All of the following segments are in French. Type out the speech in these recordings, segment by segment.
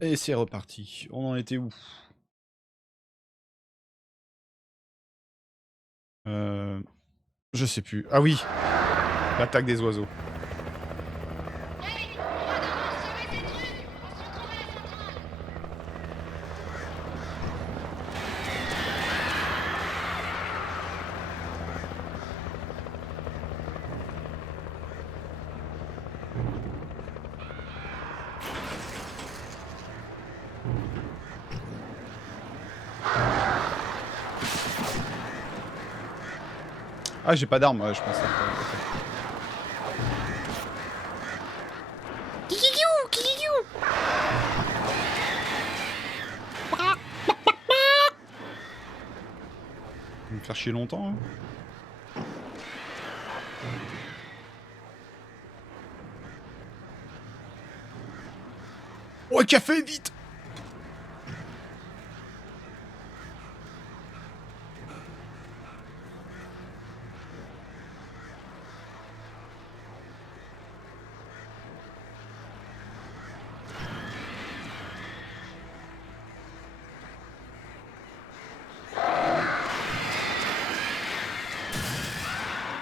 Et c'est reparti. On en était où? Je sais plus. Ah oui, l'attaque des oiseaux. Hey, commandant, sauvez ces trucs! On se retrouve à la centrale! Ah, j'ai pas d'arme, ouais, je pense. Ok. Ça va me faire chier longtemps, hein. Oh, café, vite!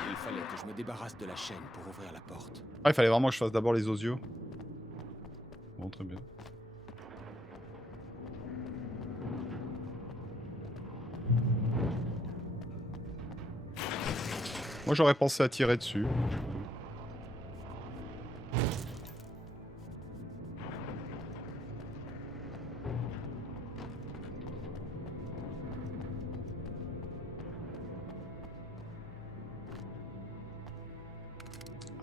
Il fallait que je me débarrasse de la chaîne pour ouvrir la porte. Ah, il fallait vraiment que je fasse d'abord les osios. Bon, très bien. Moi, j'aurais pensé à tirer dessus.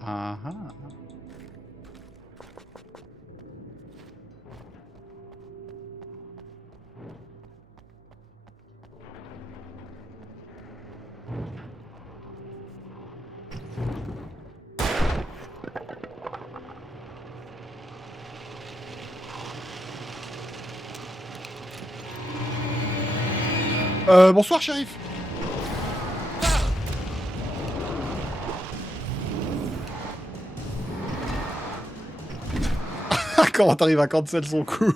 Ah ah. Bonsoir, shérif. Comment t'arrives à cancel son coup?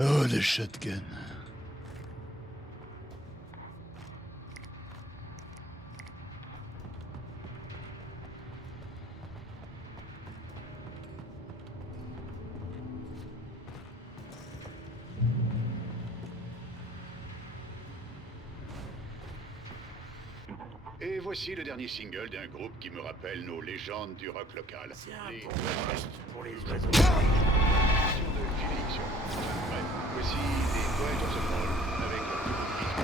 Oh, le shotgun. Et voici le dernier single d'un groupe qui me rappelle nos légendes du rock local. C'est un Les bon poste pour les oiseaux. versions de Phoenix. Bref, voici les Poets of the Fall avec leur nouveau titre.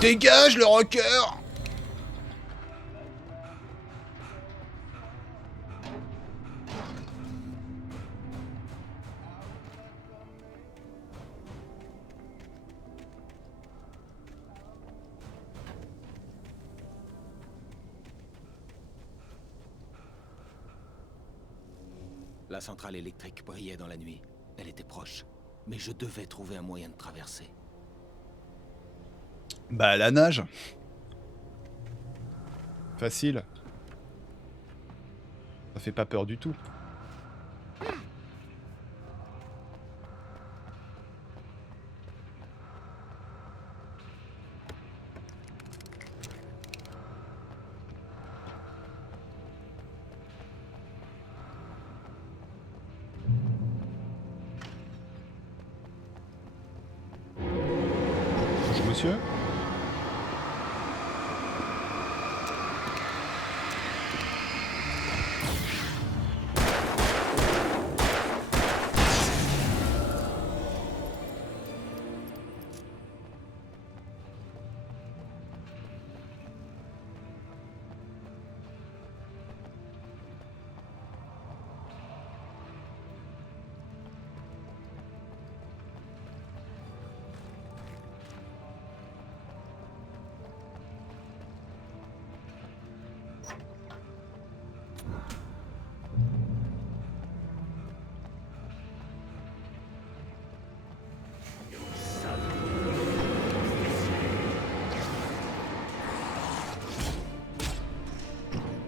Dégage le rocker! La centrale électrique brillait dans la nuit. Elle était proche. Mais je devais trouver un moyen de traverser. Bah, la nage. Facile. Ça fait pas peur du tout. Bonjour monsieur.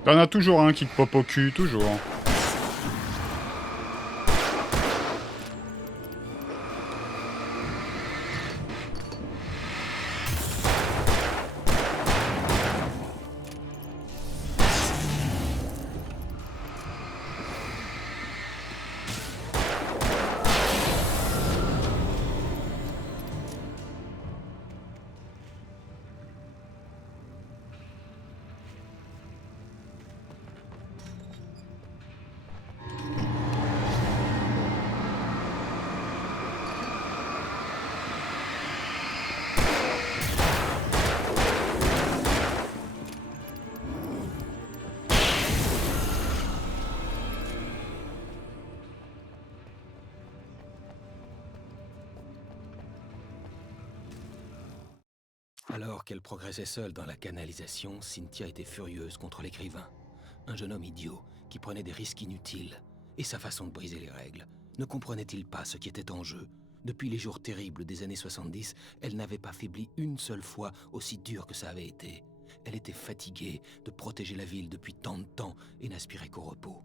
T'en as toujours un qui te pop au cul, toujours. Alors qu'elle progressait seule dans la canalisation, Cynthia était furieuse contre l'écrivain. Un jeune homme idiot qui prenait des risques inutiles. Et sa façon de briser les règles. Ne comprenait-il pas ce qui était en jeu? Depuis les jours terribles des années 70, elle n'avait pas faibli une seule fois, aussi dur que ça avait été. Elle était fatiguée de protéger la ville depuis tant de temps et n'aspirait qu'au repos.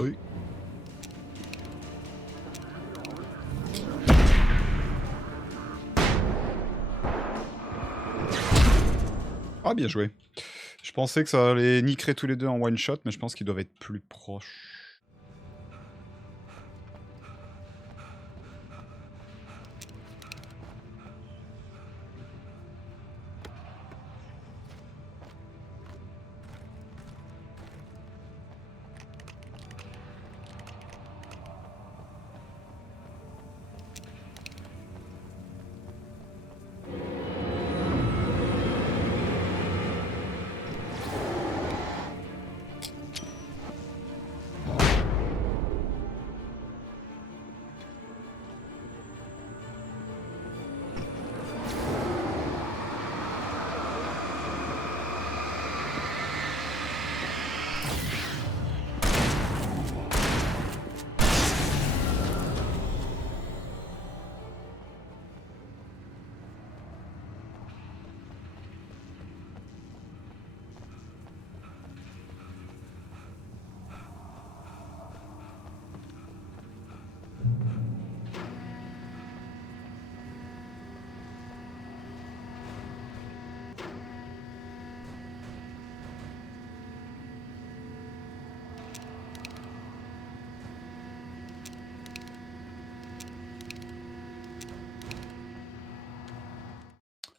Oui. Ah, bien joué. Je pensais que ça allait niquer tous les deux en one shot, mais je pense qu'ils doivent être plus proches.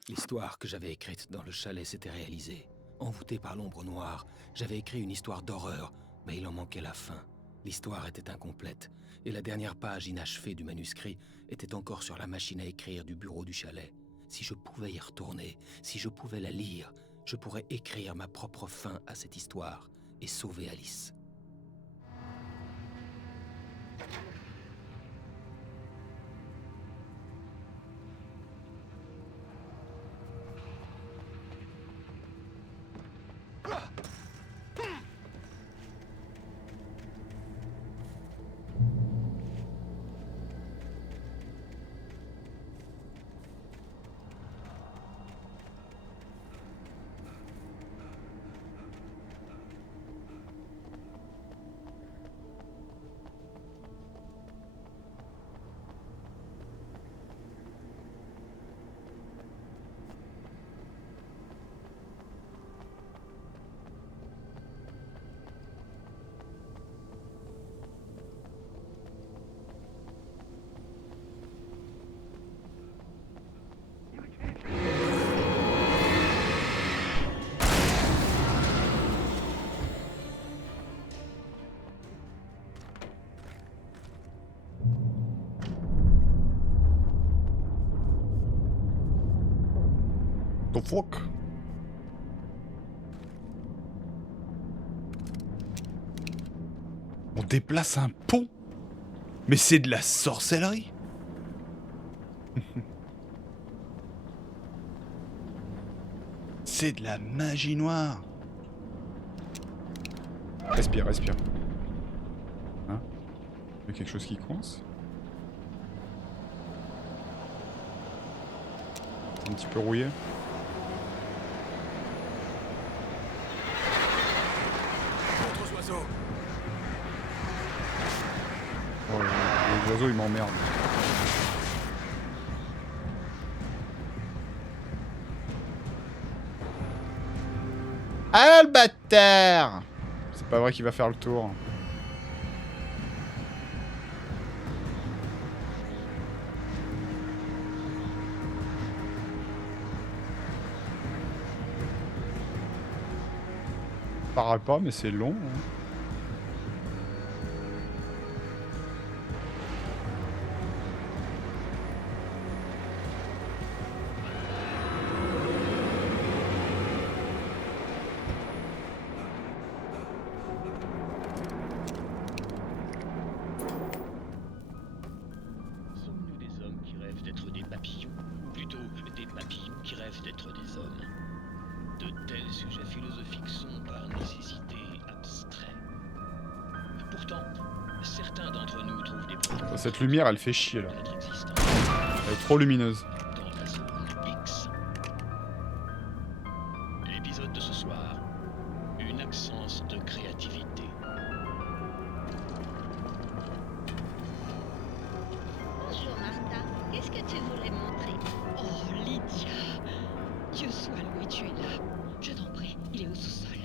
L'histoire que j'avais écrite dans le chalet s'était réalisée. Envoûté par l'ombre noire, j'avais écrit une histoire d'horreur, mais il en manquait la fin. L'histoire était incomplète, et la dernière page inachevée du manuscrit était encore sur la machine à écrire du bureau du chalet. Si je pouvais y retourner, si je pouvais la lire, je pourrais écrire ma propre fin à cette histoire et sauver Alice. The fuck? On déplace un pont? Mais c'est de la sorcellerie! C'est de la magie noire! Respire, respire. Hein? Il y a quelque chose qui coince? Un petit peu rouillé. Autres oiseaux. Oh, les oiseaux ils m'emmerdent. Ah le bâtard! C'est pas vrai qu'il va faire le tour. Paraît pas, mais c'est long. Hein. Sommes-nous des hommes qui rêvent d'être des papillons, ou plutôt des papillons qui rêvent d'être des hommes? De tels sujets philosophiques sont par nécessité abstraits. Pourtant, certains d'entre nous trouvent des preuves Cette lumière elle fait chier là. de notre existence Elle est trop lumineuse. dans la zone X. L'épisode de ce soir, une absence de créativité. Bonjour Martha, qu'est-ce que tu voulais montrer? Oh, Lydia! Dieu soit loué, tu es là. Je t'en prie, il est au sous-sol.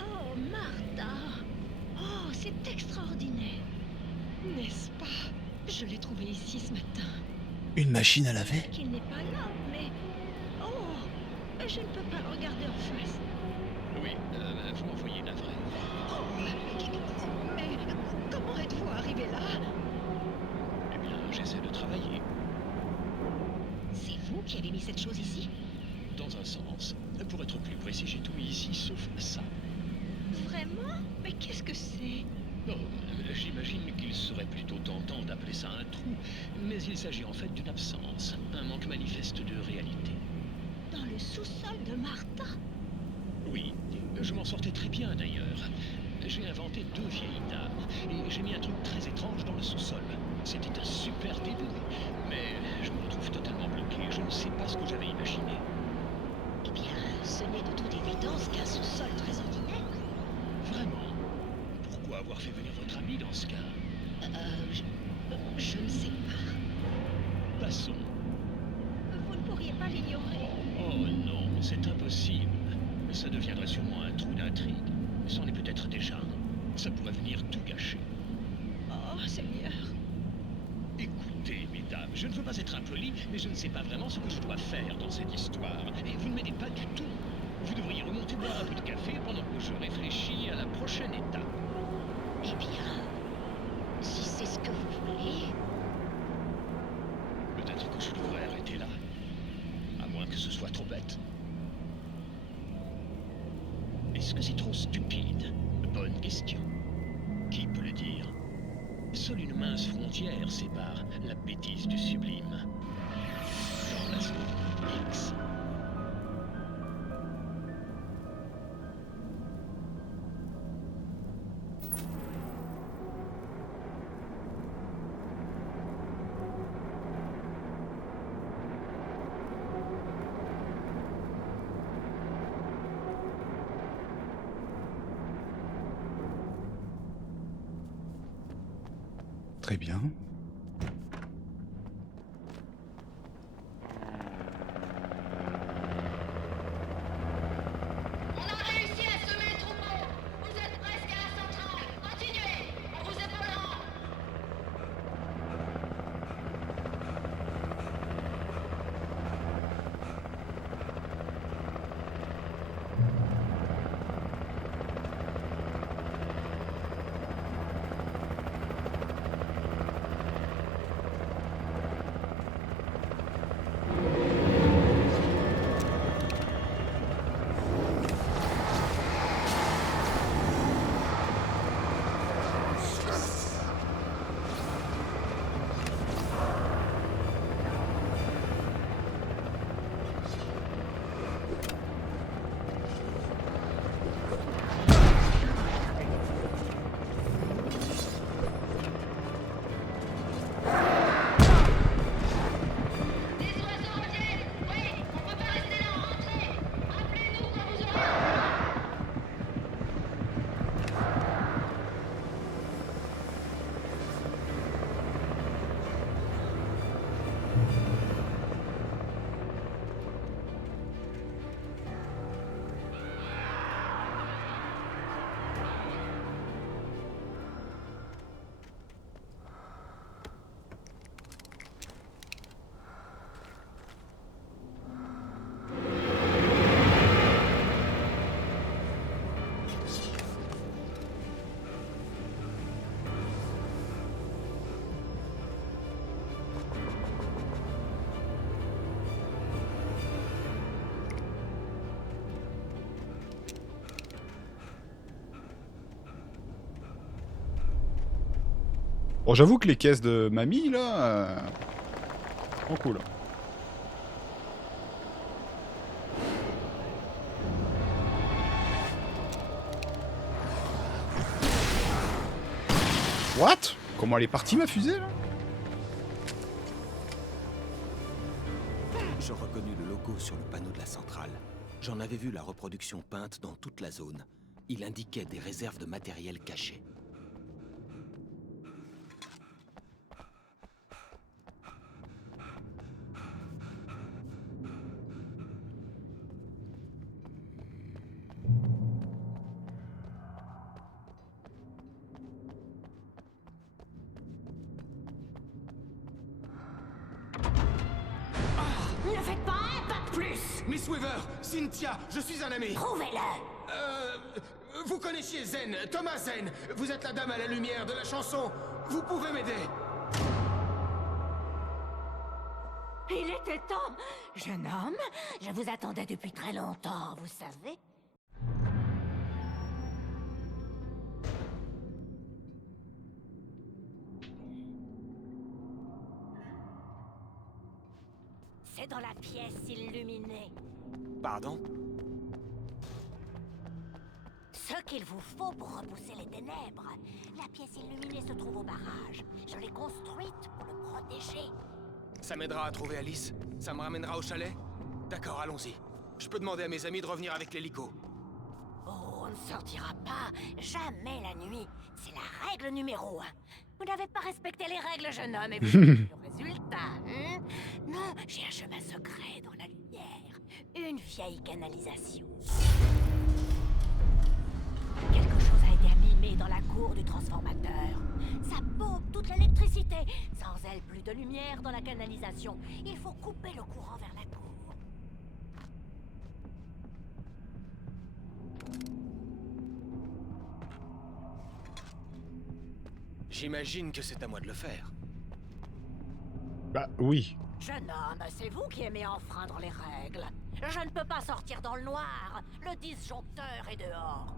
Oh Martha! Oh, c'est extraordinaire! N'est-ce pas? Je l'ai trouvé ici ce matin. Une machine à laver? Qu'il n'est pas là, mais... Oh! Je ne peux pas le regarder en face. Oui, vous m'envoyez la vraie. Oh, mais comment êtes-vous arrivé là? Eh bien, j'essaie de travailler. C'est vous qui avez mis cette chose ici? Dans un sens. Pour être plus précis, j'ai tout mis ici, sauf ça. Vraiment? Mais qu'est-ce que c'est? Oh, j'imagine qu'il serait plutôt tentant d'appeler ça un trou, mais il s'agit en fait d'une absence, un manque manifeste de réalité. Dans le sous-sol de Martha? Oui, je m'en sortais très bien d'ailleurs. J'ai inventé 2 vieilles dames, et j'ai mis un truc très étrange dans le sous-sol. C'était un super début, mais je me retrouve totalement bloqué, je ne sais pas ce que j'avais imaginé. Eh bien, ce n'est de toute évidence qu'un sous-sol très ordinaire. Vraiment? Pourquoi avoir fait venir votre ami dans ce cas? Je ne sais pas. Passons. Vous ne pourriez pas l'ignorer. Oh non, c'est impossible. Ça deviendrait sûrement un trou d'intrigue. C'en est peut-être déjà un. Ça pourrait venir tout gâcher. Oh, Seigneur. Écoutez, mesdames, je ne veux pas être impoli, mais je ne sais pas vraiment ce que je dois faire dans cette histoire. Et vous ne m'aidez pas du tout. Vous devriez remonter boire un peu de café pendant que je réfléchis à la prochaine étape. Eh bien, si c'est ce que vous voulez. Peut-être que je devrais arrêter là. À moins que ce soit trop bête. Est-ce que c'est trop stupide? Bonne question. Qui peut le dire? Seule une mince frontière sépare la bêtise du sublime. Dans la zone X. Très bien. On a réussi à semer le troupeau. Vous êtes presque à la centrale. Continuez. On vous épaulera. Des oiseaux reviennent. Oui, on peut pas rester là. Rentrez. Appelez-nous quand vous aurez. Bon, j'avoue que les caisses de mamie, là, sont cool. What? Comment elle est partie, ma fusée, là? Je reconnus le logo sur le panneau de la centrale. J'en avais vu la reproduction peinte dans toute la zone. Il indiquait des réserves de matériel caché. Ne faites pas un pas de plus. Miss Weaver, Cynthia, je suis un ami. Prouvez-le. Vous connaissiez Zen, Thomas Zen. Vous êtes la dame à la lumière de la chanson. Vous pouvez m'aider. Il était temps. Jeune homme, je vous attendais depuis très longtemps, vous savez. C'est dans la pièce illuminée. Pardon? Ce qu'il vous faut pour repousser les ténèbres. La pièce illuminée se trouve au barrage. Je l'ai construite pour le protéger. Ça m'aidera à trouver Alice. Ça me ramènera au chalet. D'accord, allons-y. Je peux demander à mes amis de revenir avec l'hélico. Oh, on ne sortira pas, jamais la nuit. C'est la règle numéro 1. Vous n'avez pas respecté les règles, jeune homme, et vous avez le résultat, hein? Non, j'ai un chemin secret dans la lumière. Une vieille canalisation. de lumière dans la canalisation. Il faut couper le courant vers la cour. J'imagine que c'est à moi de le faire. Bah oui. Jeune homme, c'est vous qui aimez enfreindre les règles. Je ne peux pas sortir dans le noir. Le disjoncteur est dehors.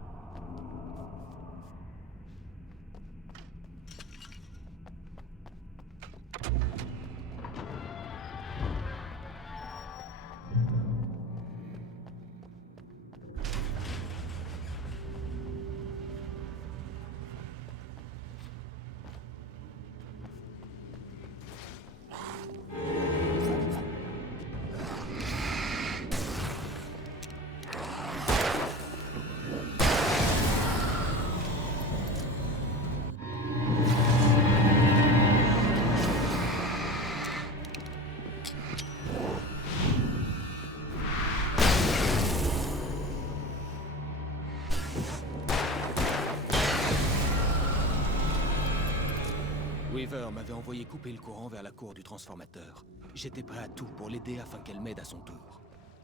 Weaver m'avait envoyé couper le courant vers la cour du transformateur. J'étais prêt à tout pour l'aider afin qu'elle m'aide à son tour.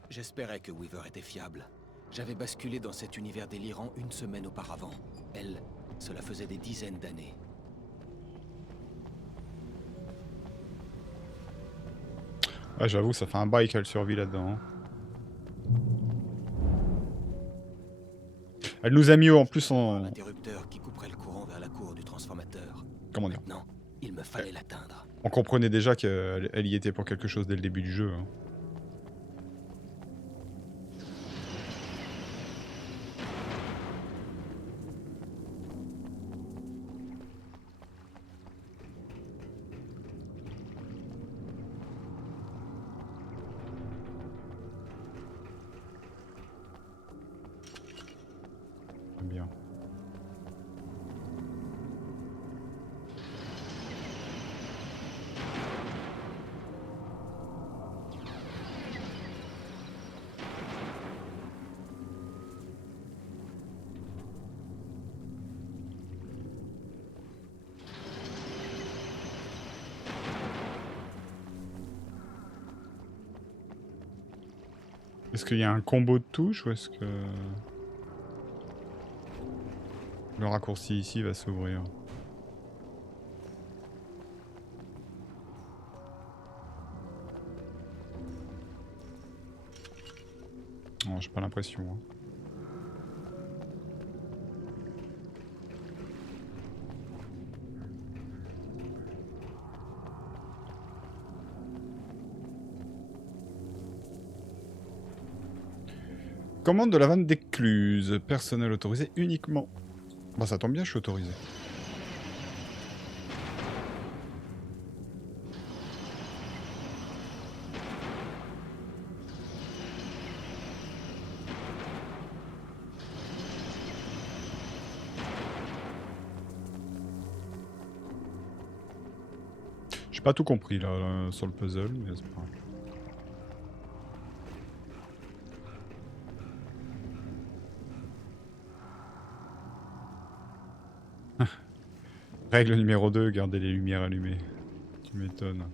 J'espérais que Weaver était fiable. J'avais basculé dans cet univers délirant une semaine auparavant. Elle, cela faisait des dizaines d'années. Ah, j'avoue, ça fait un bail qu'elle survit là-dedans. Hein. Elle nous a mis en plus en... L'interrupteur qui couperait le courant vers la cour du transformateur. Comment dire? Maintenant, il me fallait l'atteindre. On comprenait déjà qu'elle y était pour quelque chose dès le début du jeu. Hein. Bien. Est-ce qu'il y a un combo de touches ou est-ce que... Le raccourci ici va s'ouvrir? Oh, j'ai pas l'impression. Hein. Commande de la vanne d'écluse. Personnel autorisé uniquement. Bah ça tombe bien, je suis autorisé. J'ai pas tout compris là sur le puzzle, mais c'est pas grave. Règle numéro 2, garder les lumières allumées. Tu m'étonnes.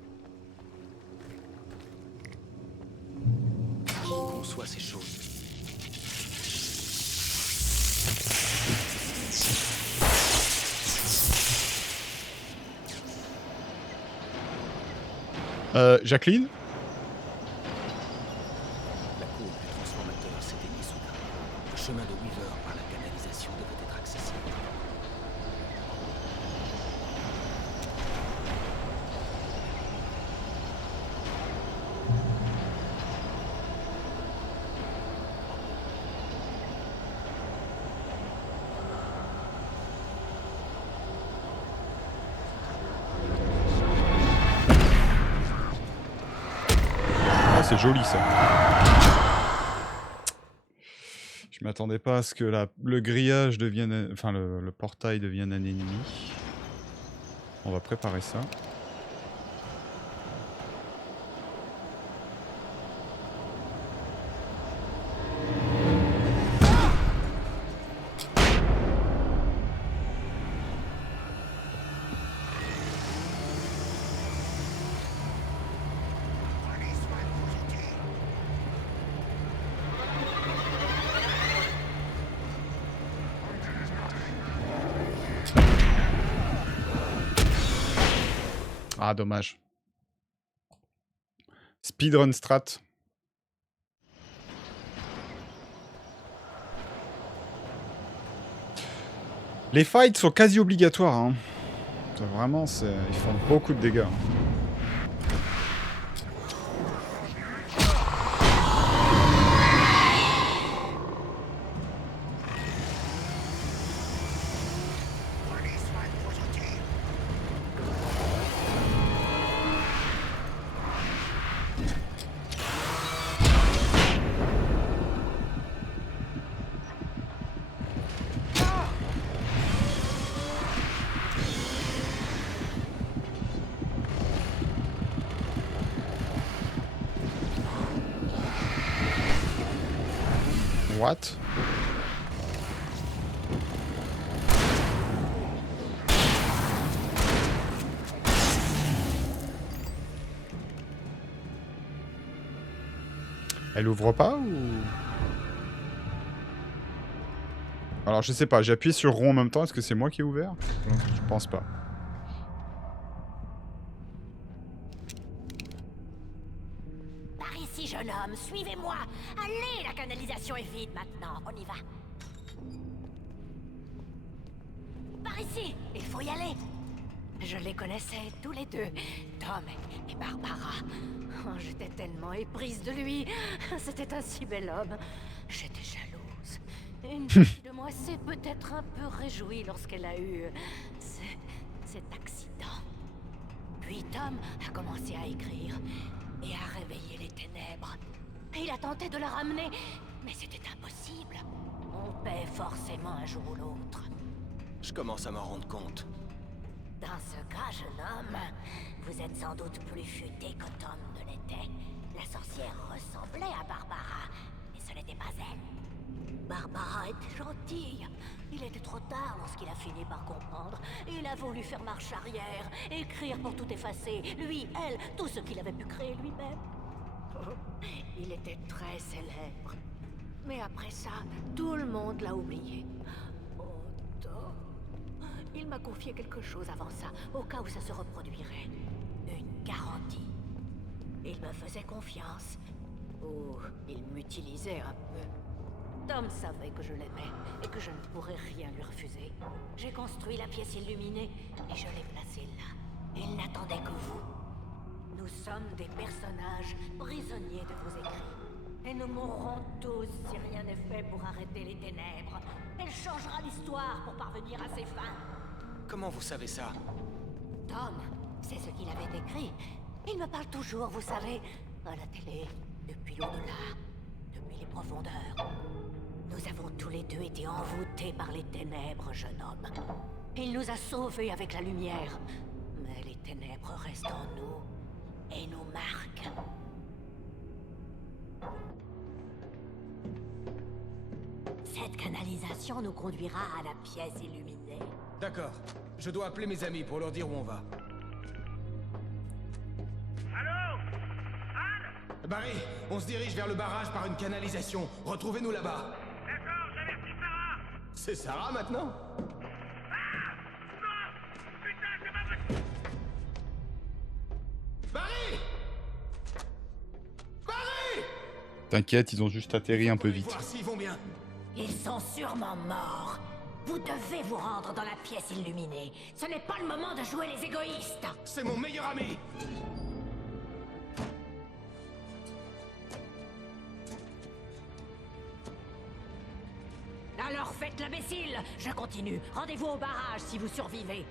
Qui conçoit ces choses? Jacqueline? La cour du transformateur s'éteignit soudain. Le chemin de Weaver par la canalisation devait être accessible. C'est joli ça. Je m'attendais pas à ce que le grillage devienne... Enfin, le portail devienne un ennemi. On va préparer ça. Ah, dommage. Speedrun strat. Les fights sont quasi obligatoires. Hein. Vraiment, ils font beaucoup de dégâts. Hein. What? Elle ouvre pas ou... Alors je sais pas, j'ai appuyé sur rond en même temps, est-ce que c'est moi qui ai ouvert? Non, je pense pas. Par ici, jeune homme, suivez-moi. Allez, la canalisation est vide maintenant. On y va. Par ici, il faut y aller. Je les connaissais tous les deux, Tom et Barbara. Oh, j'étais tellement éprise de lui. C'était un si bel homme. J'étais jalouse. Une partie de moi s'est peut-être un peu réjouie lorsqu'elle a eu cet accident. Puis Tom a commencé à écrire et à réveiller les ténèbres. Il a tenté de la ramener, mais c'était impossible. On paie forcément un jour ou l'autre. Je commence à m'en rendre compte. Dans ce cas, jeune homme, vous êtes sans doute plus futé que Tom ne l'était. La sorcière ressemblait à Barbara, mais ce n'était pas elle. Barbara était gentille. Il était trop tard lorsqu'il a fini par comprendre. Il a voulu faire marche arrière, écrire pour tout effacer. Lui, elle, tout ce qu'il avait pu créer lui-même. Oh, il était très célèbre. Mais après ça, tout le monde l'a oublié. Oh, Tom. Il m'a confié quelque chose avant ça, au cas où ça se reproduirait. Une garantie. Il me faisait confiance. Ou il m'utilisait un peu. Tom savait que je l'aimais et que je ne pourrais rien lui refuser. J'ai construit la pièce illuminée et je l'ai placée là. Il n'attendait que vous. Nous sommes des personnages prisonniers de vos écrits. Et nous mourrons tous si rien n'est fait pour arrêter les ténèbres. Elle changera l'histoire pour parvenir à ses fins. Comment vous savez ça? Tom, c'est ce qu'il avait écrit. Il me parle toujours, vous savez, à la télé, depuis au-delà, depuis les profondeurs. Nous avons tous les deux été envoûtés par les ténèbres, jeune homme. Il nous a sauvés avec la lumière. Mais les ténèbres restent en nous et nous marquent. Cette canalisation nous conduira à la pièce illuminée. D'accord. Je dois appeler mes amis pour leur dire où on va. Allô? Anne? Barry, on se dirige vers le barrage par une canalisation. Retrouvez-nous là-bas. D'accord, j'avertis Sarah! C'est Sarah maintenant? Ah! Non! Putain, c'est ma voiture! Barry! Barry! T'inquiète, ils ont juste atterri un peu Allez vite. voir s'ils vont bien. Ils sont sûrement morts. Vous devez vous rendre dans la pièce illuminée. Ce n'est pas le moment de jouer les égoïstes. C'est mon meilleur ami. Alors faites l'imbécile. Je continue. Rendez-vous au barrage si vous survivez.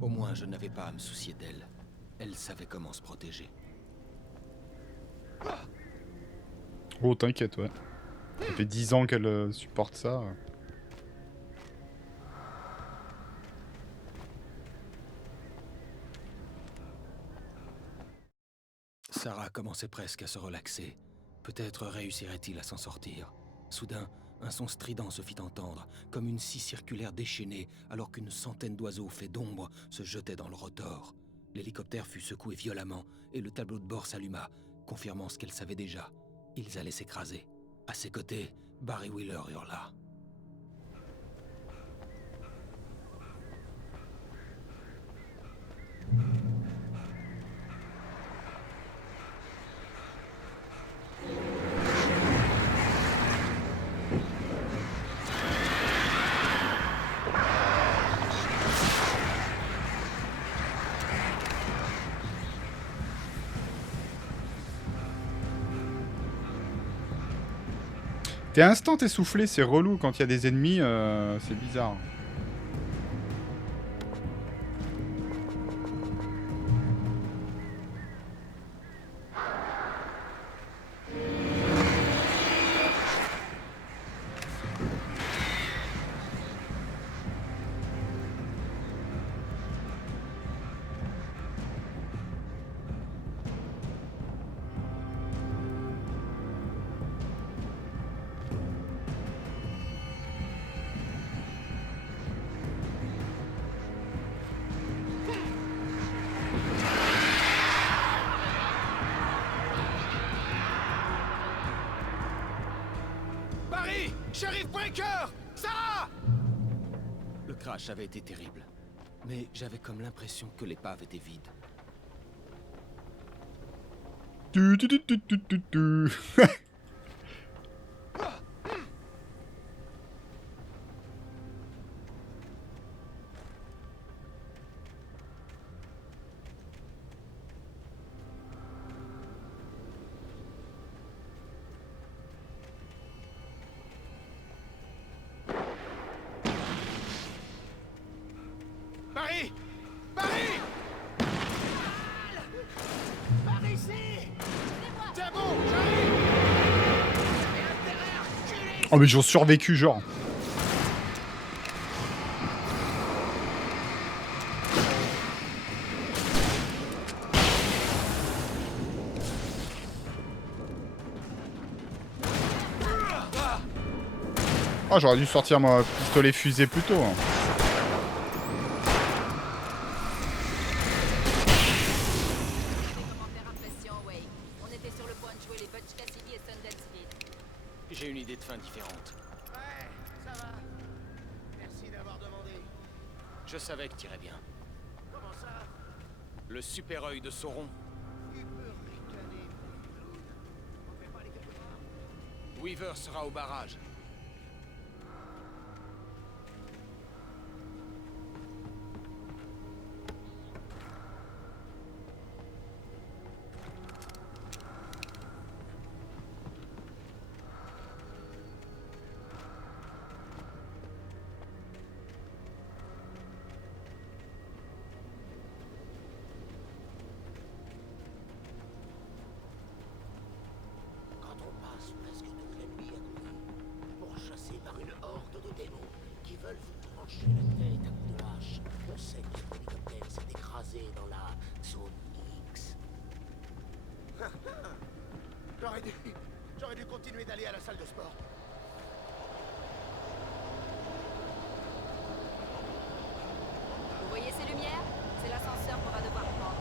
Au moins, je n'avais pas à me soucier d'elle. Elle savait comment se protéger. Oh, t'inquiète, ouais. Ça fait 10 ans qu'elle supporte ça. Sarah commençait presque à se relaxer. Peut-être réussirait-il à s'en sortir. Soudain, un son strident se fit entendre, comme une scie circulaire déchaînée, alors qu'une centaine d'oiseaux faits d'ombre se jetaient dans le rotor. L'hélicoptère fut secoué violemment, et le tableau de bord s'alluma, confirmant ce qu'elle savait déjà. Ils allaient s'écraser. À ses côtés, Barry Wheeler hurla. T'es instant essoufflé, c'est relou quand il y a des ennemis, c'est bizarre. Barry! Sheriff Breaker! Sarah! Le crash avait été terrible. Mais j'avais comme l'impression que l'épave était vide. Tu, tu, tu, tu, tu, tu, tu. Barry! Barry! Par ici! Tiens bon, j'arrive! Oh mais j'ai survécu genre. Oh j'aurais dû sortir mon pistolet fusée plus tôt. Hein. J'ai une idée de fin différente. Ouais, ça va. Merci d'avoir demandé. Je savais que t'irais bien. Comment ça? Le super œil de Sauron. Tu peux ricaner, petit clown. On fait pas aller quelque part? Weaver sera au barrage. Quand on passe presque toute la nuit à courir, pourchassé par une horde de démons qui veulent vous trancher la tête à coups de hache, on sait que notre hélicoptère s'est écrasé dans la zone X. J'aurais dû continuer d'aller à la salle de sport. Vous voyez ces lumières? C'est l'ascenseur qu'on va devoir prendre.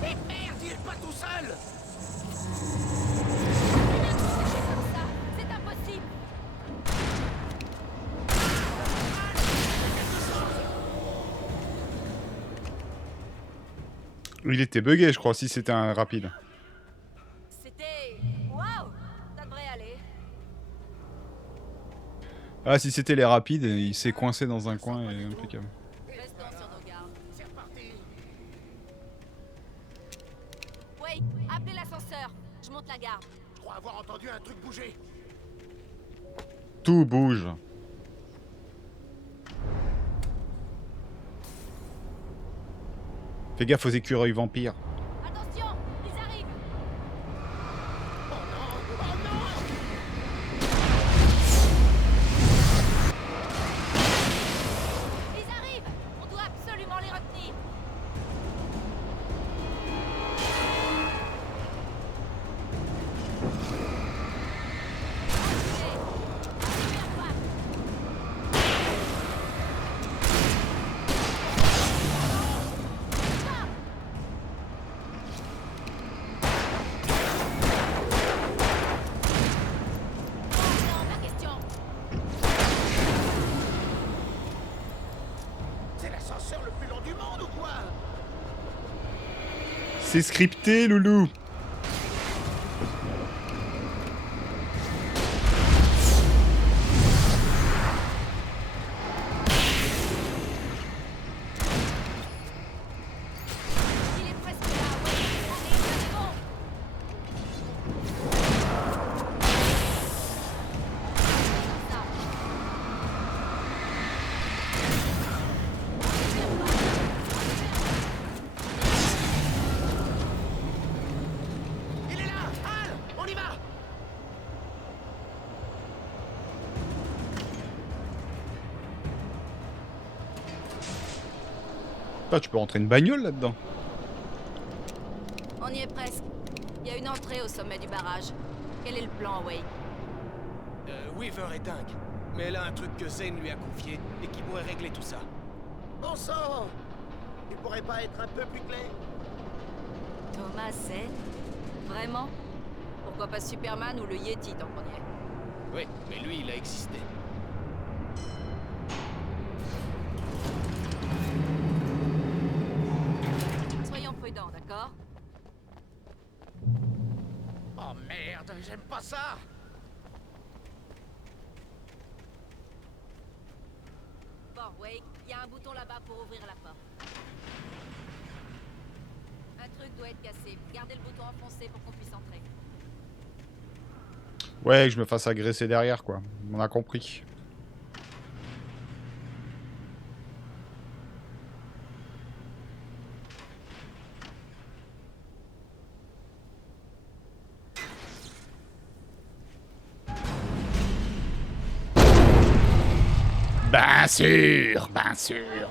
Mais merde, il est pas tout seul! Comme ça, c'est impossible. Il était bugué je crois si c'était un rapide. C'était... Waouh! Ça devrait aller. Ah si c'était les rapides, il s'est coincé dans un coin et impeccable. Restons sur nos gardes. C'est reparti. Wait, appelez l'ascenseur. Je monte la garde. Je crois avoir entendu un truc bouger. Tout bouge. Fais gaffe aux écureuils vampires. Attention, ils arrivent. Ils arrivent. On doit absolument les retenir. l'ascenseur le plus lent du monde ou quoi? C'est scripté, loulou. Il est presque là, ouais. Allez, c'est bon. Ça. Il est là! Hal! On y va! Ah, tu peux rentrer une bagnole là-dedans. On y est presque. Il y a une entrée au sommet du barrage. Quel est le plan, Wade? Weaver est dingue. Mais elle a un truc que Zane lui a confié et qui pourrait régler tout ça. Bon sang! Tu pourrais pas être un peu plus clair? Thomas Zane? Vraiment? Pourquoi pas Superman ou le Yeti tant qu'on y est? Oui, mais lui, il a existé. Soyons prudents, d'accord? Oh merde, j'aime pas ça! Bon, Wade, il y a un bouton là-bas pour ouvrir la porte. Un truc doit être cassé. Gardez le bouton enfoncé pour qu'on puisse entrer. Ouais, que je me fasse agresser derrière, quoi. On a compris. Bien sûr, bien sûr.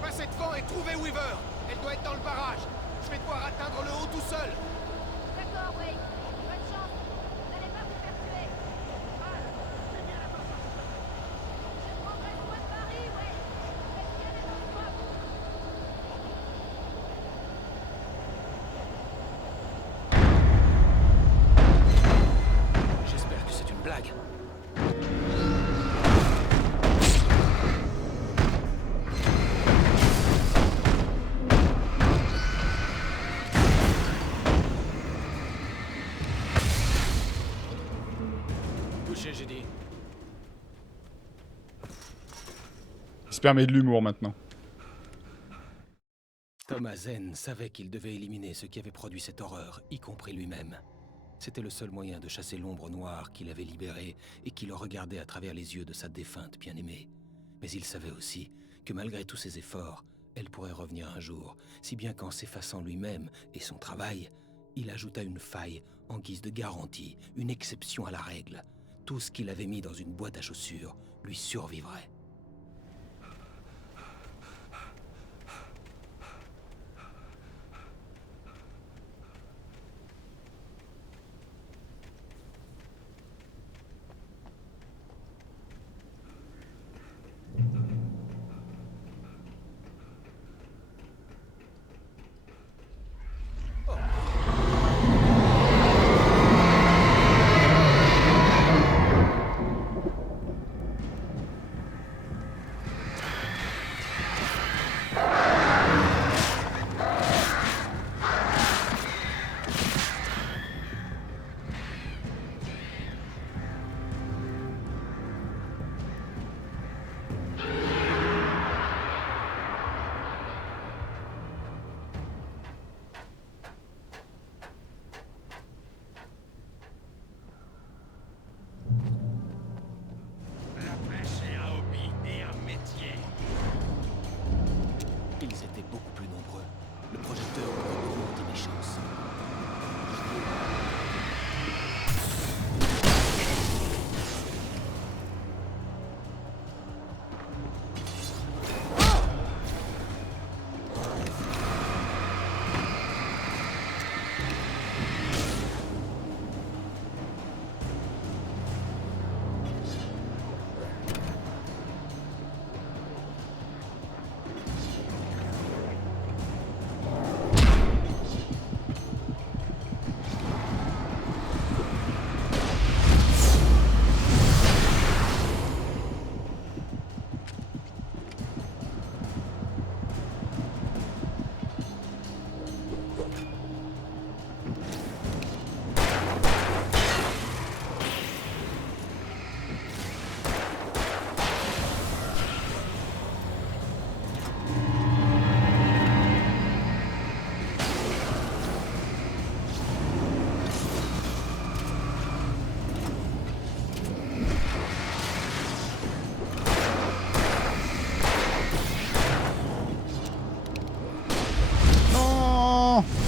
Passez devant et trouvez Weaver! Elle doit être dans le barrage! Je vais devoir atteindre le haut tout seul! D'accord, Wade. Bonne chance. N'allez pas vous faire tuer. Je prendrai soin de Paris, Wade. Faites bien attention à vous. J'espère que c'est une blague. Touché, j'ai dit. Il se permet de l'humour maintenant. Thomas Zane savait qu'il devait éliminer ce qui avait produit cette horreur, y compris lui-même. C'était le seul moyen de chasser l'ombre noire qu'il avait libérée et qui le regardait à travers les yeux de sa défunte bien-aimée. Mais il savait aussi que malgré tous ses efforts, elle pourrait revenir un jour, si bien qu'en s'effaçant lui-même et son travail, il ajouta une faille en guise de garantie, une exception à la règle. Tout ce qu'il avait mis dans une boîte à chaussures lui survivrait.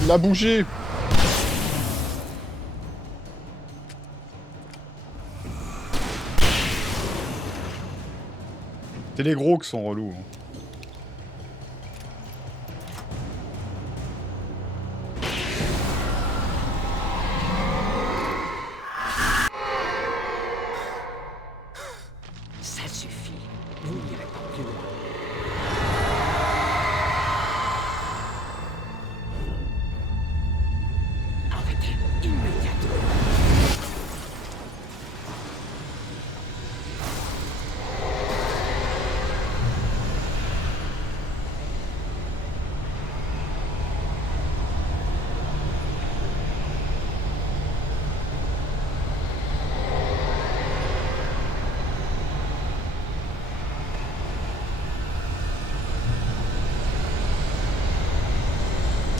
Il a bougé. C'est les gros qui sont relous. Hein. Ça suffit. Vous n'irez pas plus loin. Arrêtez immédiatement.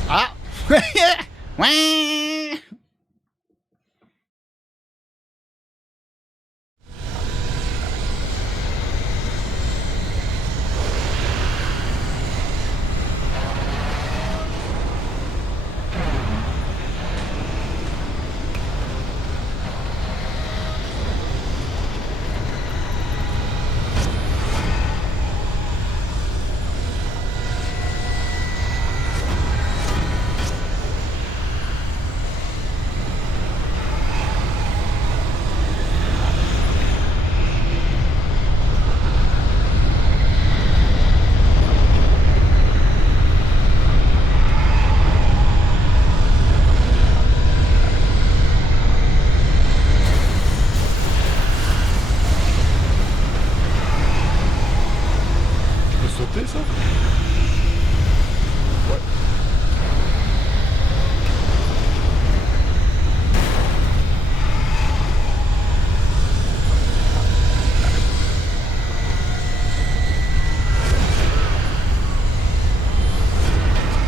Ah. Ouais. Sauter ça? Ouais.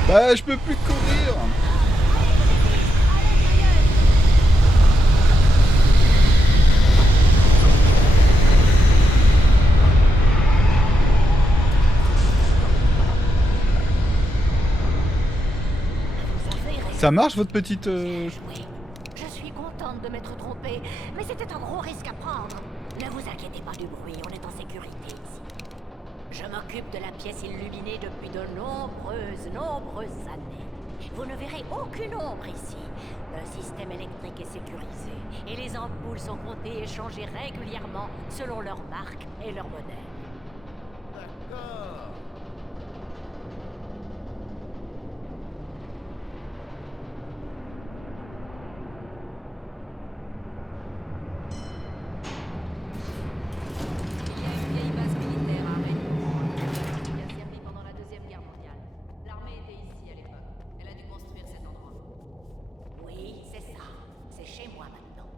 Bah je peux plus courir. Ça marche votre petite... Oui, je suis contente de m'être trompée, mais c'était un gros risque à prendre. Ne vous inquiétez pas du bruit, on est en sécurité ici. Je m'occupe de la pièce illuminée depuis de nombreuses années. Vous ne verrez aucune ombre ici. Le système électrique est sécurisé et les ampoules sont comptées et changées régulièrement selon leur marque et leur modèle. D'accord. Il y a une vieille base militaire à Rainbow, qui a servi pendant la Deuxième Guerre mondiale. L'armée était ici à l'époque. Elle a dû construire cet endroit. Oui, c'est ça. C'est chez moi maintenant.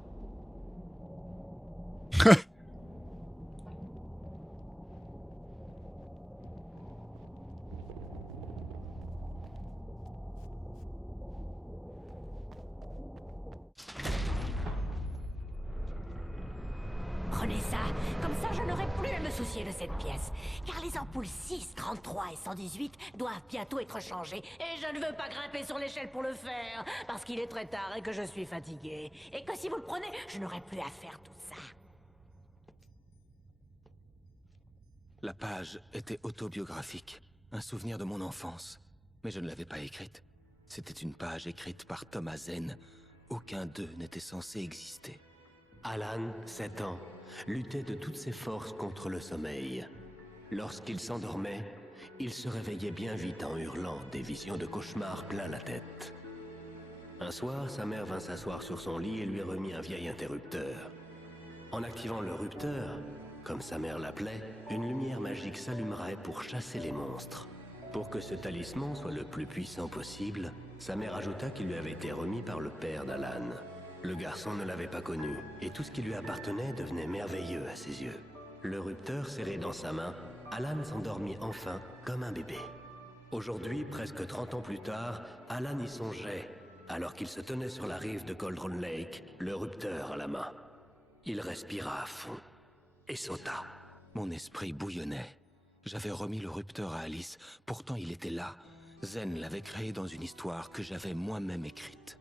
Prenez ça, comme ça je n'aurai plus à me soucier de cette pièce. Car les ampoules 6, 33 et 118 doivent bientôt être changées. Et je ne veux pas grimper sur l'échelle pour le faire, parce qu'il est très tard et que je suis fatiguée. Et que si vous le prenez, je n'aurai plus à faire tout ça. La page était autobiographique, un souvenir de mon enfance. Mais je ne l'avais pas écrite. C'était une page écrite par Thomas Zen. Aucun d'eux n'était censé exister. Alan, 7 ans, luttait de toutes ses forces contre le sommeil. Lorsqu'il s'endormait, il se réveillait bien vite en hurlant, des visions de cauchemars plein la tête. Un soir, sa mère vint s'asseoir sur son lit et lui remit un vieil interrupteur. En activant le rupteur, comme sa mère l'appelait, une lumière magique s'allumerait pour chasser les monstres. Pour que ce talisman soit le plus puissant possible, sa mère ajouta qu'il lui avait été remis par le père d'Alan. Le garçon ne l'avait pas connu, et tout ce qui lui appartenait devenait merveilleux à ses yeux. Le rupteur serré dans sa main, Alan s'endormit enfin comme un bébé. Aujourd'hui, presque 30 ans plus tard, Alan y songeait, alors qu'il se tenait sur la rive de Cauldron Lake, le rupteur à la main. Il respira à fond et sauta. Mon esprit bouillonnait. J'avais remis le rupteur à Alice, pourtant il était là, Zen l'avait créé dans une histoire que j'avais moi-même écrite.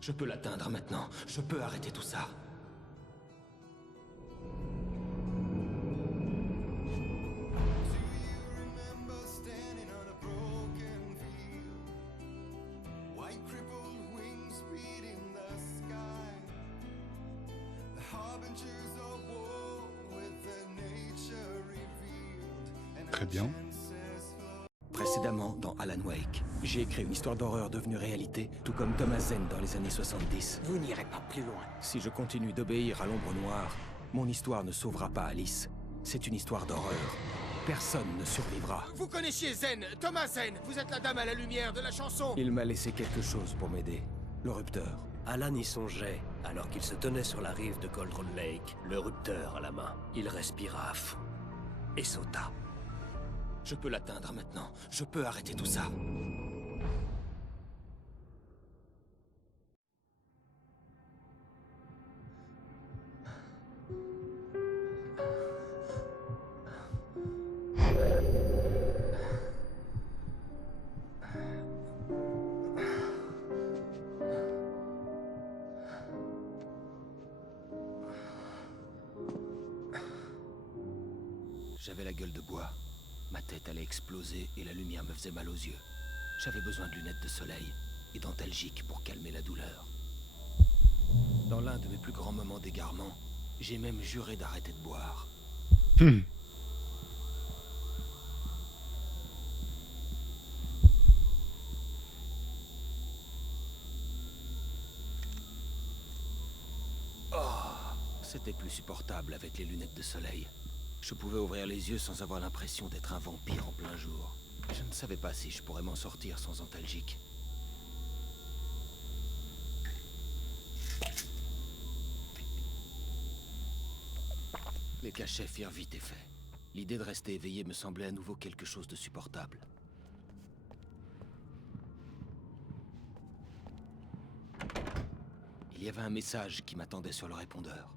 Je peux l'atteindre maintenant. Je peux arrêter tout ça. Très bien. Précédemment, dans Alan Wake, j'ai écrit une histoire d'horreur devenue réalité, tout comme Thomas Zen dans les années 70. Vous n'irez pas plus loin. Si je continue d'obéir à l'ombre noire, mon histoire ne sauvera pas Alice. C'est une histoire d'horreur. Personne ne survivra. Vous connaissiez Zen, Thomas Zen. Vous êtes la dame à la lumière de la chanson. Il m'a laissé quelque chose pour m'aider. Le rupteur. Alan y songeait, alors qu'il se tenait sur la rive de Cauldron Lake, le rupteur à la main. Il respira à fond et sauta. Je peux l'atteindre maintenant. Je peux arrêter tout ça. J'avais la gueule de bois. Ma tête allait exploser et la lumière me faisait mal aux yeux. J'avais besoin de lunettes de soleil et d'antalgiques pour calmer la douleur. Dans l'un de mes plus grands moments d'égarement, j'ai même juré d'arrêter de boire. C'était plus supportable avec les lunettes de soleil. Je pouvais ouvrir les yeux sans avoir l'impression d'être un vampire en plein jour. Je ne savais pas si je pourrais m'en sortir sans antalgique. Les cachets firent vite effet. L'idée de rester éveillé me semblait à nouveau quelque chose de supportable. Il y avait un message qui m'attendait sur le répondeur.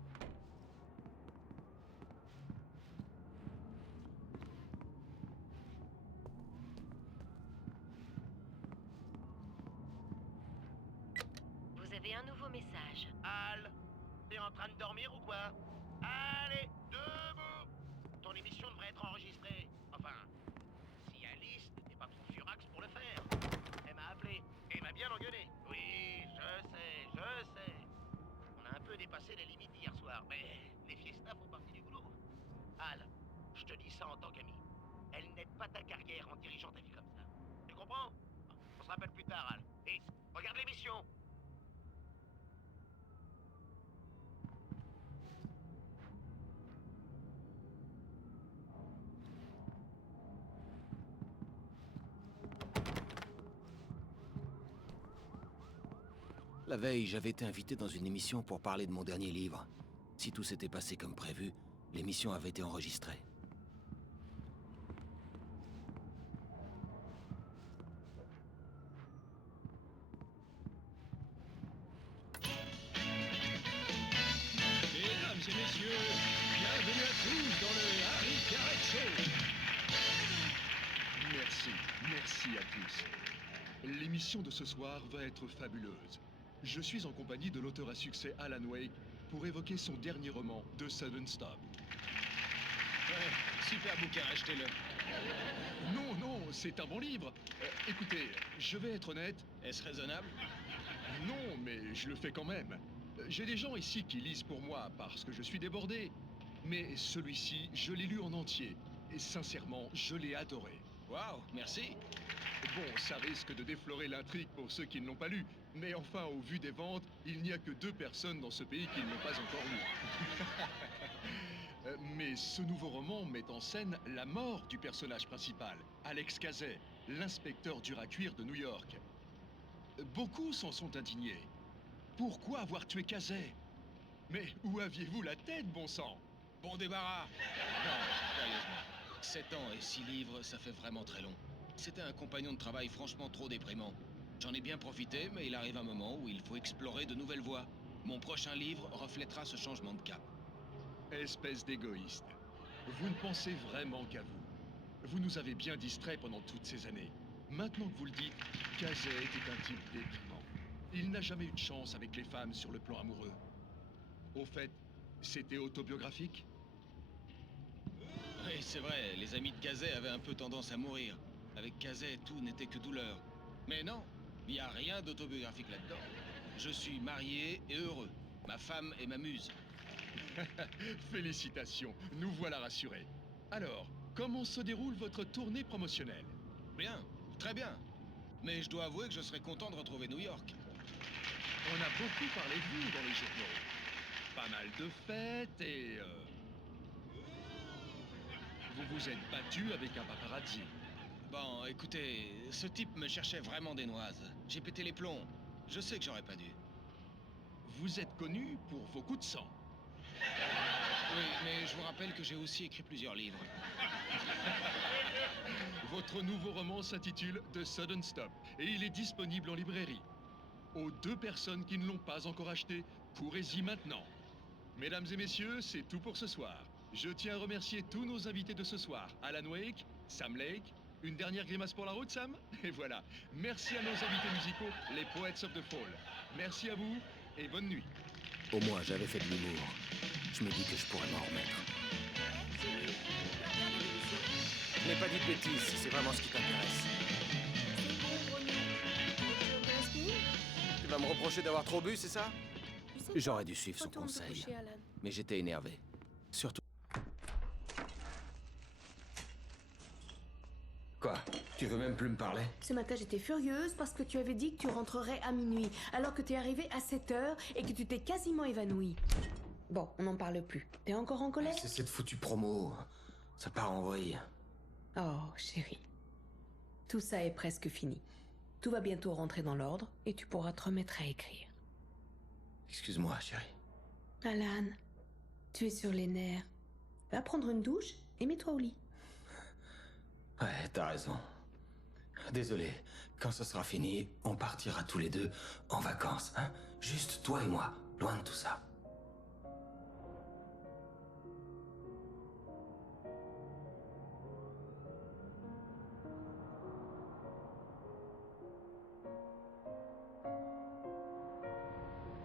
Vous avez un nouveau message. Al, t'es en train de dormir ou quoi? Allez, debout! Ton émission devrait être enregistrée. Enfin, si Alice n'était pas trop furax pour le faire. Elle m'a appelé et m'a bien engueulé. Oui, je sais. On a un peu dépassé les limites hier soir, mais les fiestas font partie du boulot. Al, je te dis ça en tant qu'ami. Elle n'aide pas ta carrière en dirigeant ta vie comme ça. Tu comprends? On se rappelle plus tard, Al. Et regarde l'émission. La veille, j'avais été invité dans une émission pour parler de mon dernier livre. Si tout s'était passé comme prévu, l'émission avait été enregistrée. Mesdames et messieurs, bienvenue à tous dans le Harry Carré Show. Merci à tous. L'émission de ce soir va être fabuleuse. Je suis en compagnie de l'auteur à succès Alan Wake pour évoquer son dernier roman, The Sudden Stop. Ouais, super bouquin, achetez-le. Non, c'est un bon livre. Écoutez, je vais être honnête. Est-ce raisonnable? Non, mais je le fais quand même. J'ai des gens ici qui lisent pour moi parce que je suis débordé. Mais celui-ci, je l'ai lu en entier. Et sincèrement, je l'ai adoré. Waouh, merci. Bon, ça risque de déflorer l'intrigue pour ceux qui ne l'ont pas lu. Mais enfin, au vu des ventes, il n'y a que 2 personnes dans ce pays qui ne l'ont pas encore lu. Mais ce nouveau roman met en scène la mort du personnage principal, Alex Kazay, l'inspecteur dur à cuire de New York. Beaucoup s'en sont indignés. Pourquoi avoir tué Kazay? Mais où aviez-vous la tête, bon sang? Bon débarras. Non, sérieusement. 7 ans et 6 livres, ça fait vraiment très long. C'était un compagnon de travail franchement trop déprimant. J'en ai bien profité, mais il arrive un moment où il faut explorer de nouvelles voies. Mon prochain livre reflètera ce changement de cap. Espèce d'égoïste. Vous ne pensez vraiment qu'à vous. Vous nous avez bien distraits pendant toutes ces années. Maintenant que vous le dites, Kazé était un type déprimant. Il n'a jamais eu de chance avec les femmes sur le plan amoureux. Au fait, c'était autobiographique? Oui, c'est vrai, les amis de Kazé avaient un peu tendance à mourir. Avec Kazé, tout n'était que douleur. Mais non, il n'y a rien d'autobiographique là-dedans. Je suis marié et heureux. Ma femme est ma muse. Félicitations, nous voilà rassurés. Alors, comment se déroule votre tournée promotionnelle? Bien, très bien. Mais je dois avouer que je serais content de retrouver New York. On a beaucoup parlé de vous dans les journaux. Pas mal de fêtes et... Vous vous êtes battu avec un paparazzi. Bon, écoutez, ce type me cherchait vraiment des noises. J'ai pété les plombs. Je sais que j'aurais pas dû. Vous êtes connu pour vos coups de sang. Oui, mais je vous rappelle que j'ai aussi écrit plusieurs livres. Votre nouveau roman s'intitule The Sudden Stop et il est disponible en librairie. Aux 2 personnes qui ne l'ont pas encore acheté, courez-y maintenant. Mesdames et messieurs, c'est tout pour ce soir. Je tiens à remercier tous nos invités de ce soir. Alan Wake, Sam Lake, une dernière grimace pour la route, Sam? Et voilà. Merci à nos invités musicaux, les Poets of the Fall. Merci à vous et bonne nuit. Au moins, j'avais fait de l'humour. Je me dis que je pourrais m'en remettre. Je n'ai pas dit de bêtises, si c'est vraiment ce qui t'intéresse. Tu vas me reprocher d'avoir trop bu, c'est ça? J'aurais dû suivre son conseil. Mais j'étais énervé. Surtout... Quoi? Tu veux même plus me parler? Ce matin, j'étais furieuse parce que tu avais dit que tu rentrerais à minuit, alors que t'es arrivé à 7h et que tu t'es quasiment évanoui. Bon, on n'en parle plus. T'es encore en colère? C'est cette foutue promo. Ça part en vrille. Oh, chérie. Tout ça est presque fini. Tout va bientôt rentrer dans l'ordre et tu pourras te remettre à écrire. Excuse-moi, chérie. Alan, tu es sur les nerfs. Va prendre une douche et mets-toi au lit. Ouais, t'as raison. Désolé. Quand ce sera fini, on partira tous les deux en vacances, hein? Juste toi et moi, loin de tout ça.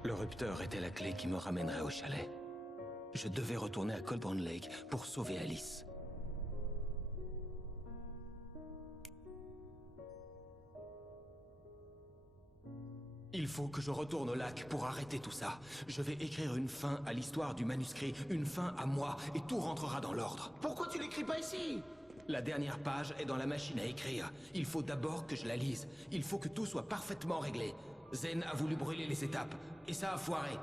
Le rupteur était la clé qui me ramènerait au chalet. Je devais retourner à Cauldron Lake pour sauver Alice. Il faut que je retourne au lac pour arrêter tout ça. Je vais écrire une fin à l'histoire du manuscrit, une fin à moi, et tout rentrera dans l'ordre. Pourquoi tu l'écris pas ici? La dernière page est dans la machine à écrire. Il faut d'abord que je la lise. Il faut que tout soit parfaitement réglé. Zen a voulu brûler les étapes, et ça a foiré.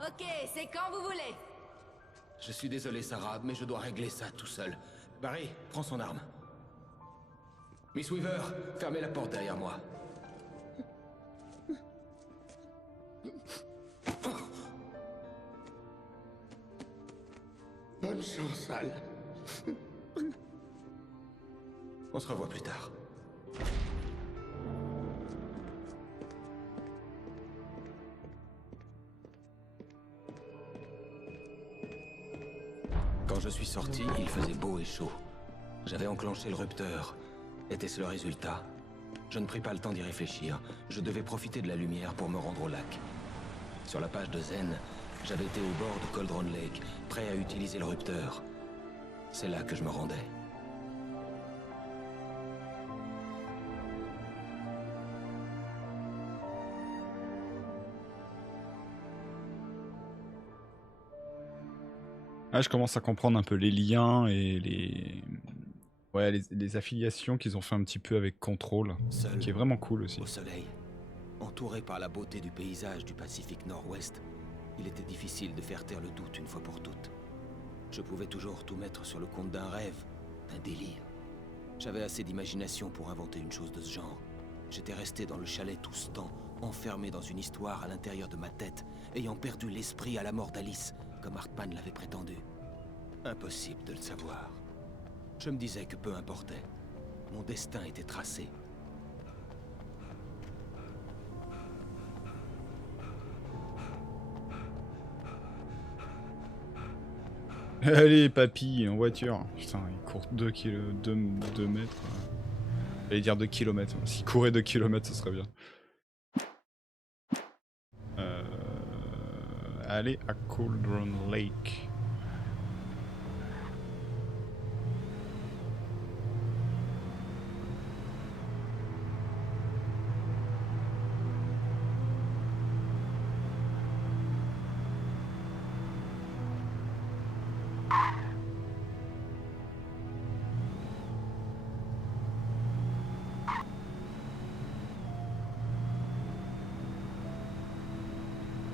Ok, c'est quand vous voulez. Je suis désolé, Sarah, mais je dois régler ça tout seul. Barry, prends son arme. Miss Weaver, fermez la porte derrière moi. Bonne chance, Al. On se revoit plus tard. Quand je suis sorti, il faisait beau et chaud. J'avais enclenché le rupteur. Était-ce le résultat? Je ne pris pas le temps d'y réfléchir. Je devais profiter de la lumière pour me rendre au lac. Sur la page de Zen, j'avais été au bord de Cauldron Lake, prêt à utiliser le rupteur. C'est là que je me rendais. Ah, je commence à comprendre un peu les liens et les affiliations qu'ils ont fait un petit peu avec Control, Seul, qui est vraiment cool aussi. au soleil, entouré par la beauté du paysage du Pacifique Nord-Ouest, il était difficile de faire taire le doute une fois pour toutes. Je pouvais toujours tout mettre sur le compte d'un rêve, d'un délire. J'avais assez d'imagination pour inventer une chose de ce genre. J'étais resté dans le chalet tout ce temps, enfermé dans une histoire à l'intérieur de ma tête, ayant perdu l'esprit à la mort d'Alice, comme Hartman l'avait prétendu. Impossible de le savoir. Je me disais que peu importait. Mon destin était tracé. Allez, papy, en voiture. Putain, il court 2 mètres. J'allais dire 2 kilomètres. S'il courait 2 kilomètres, ce serait bien. Allez à Cauldron Lake.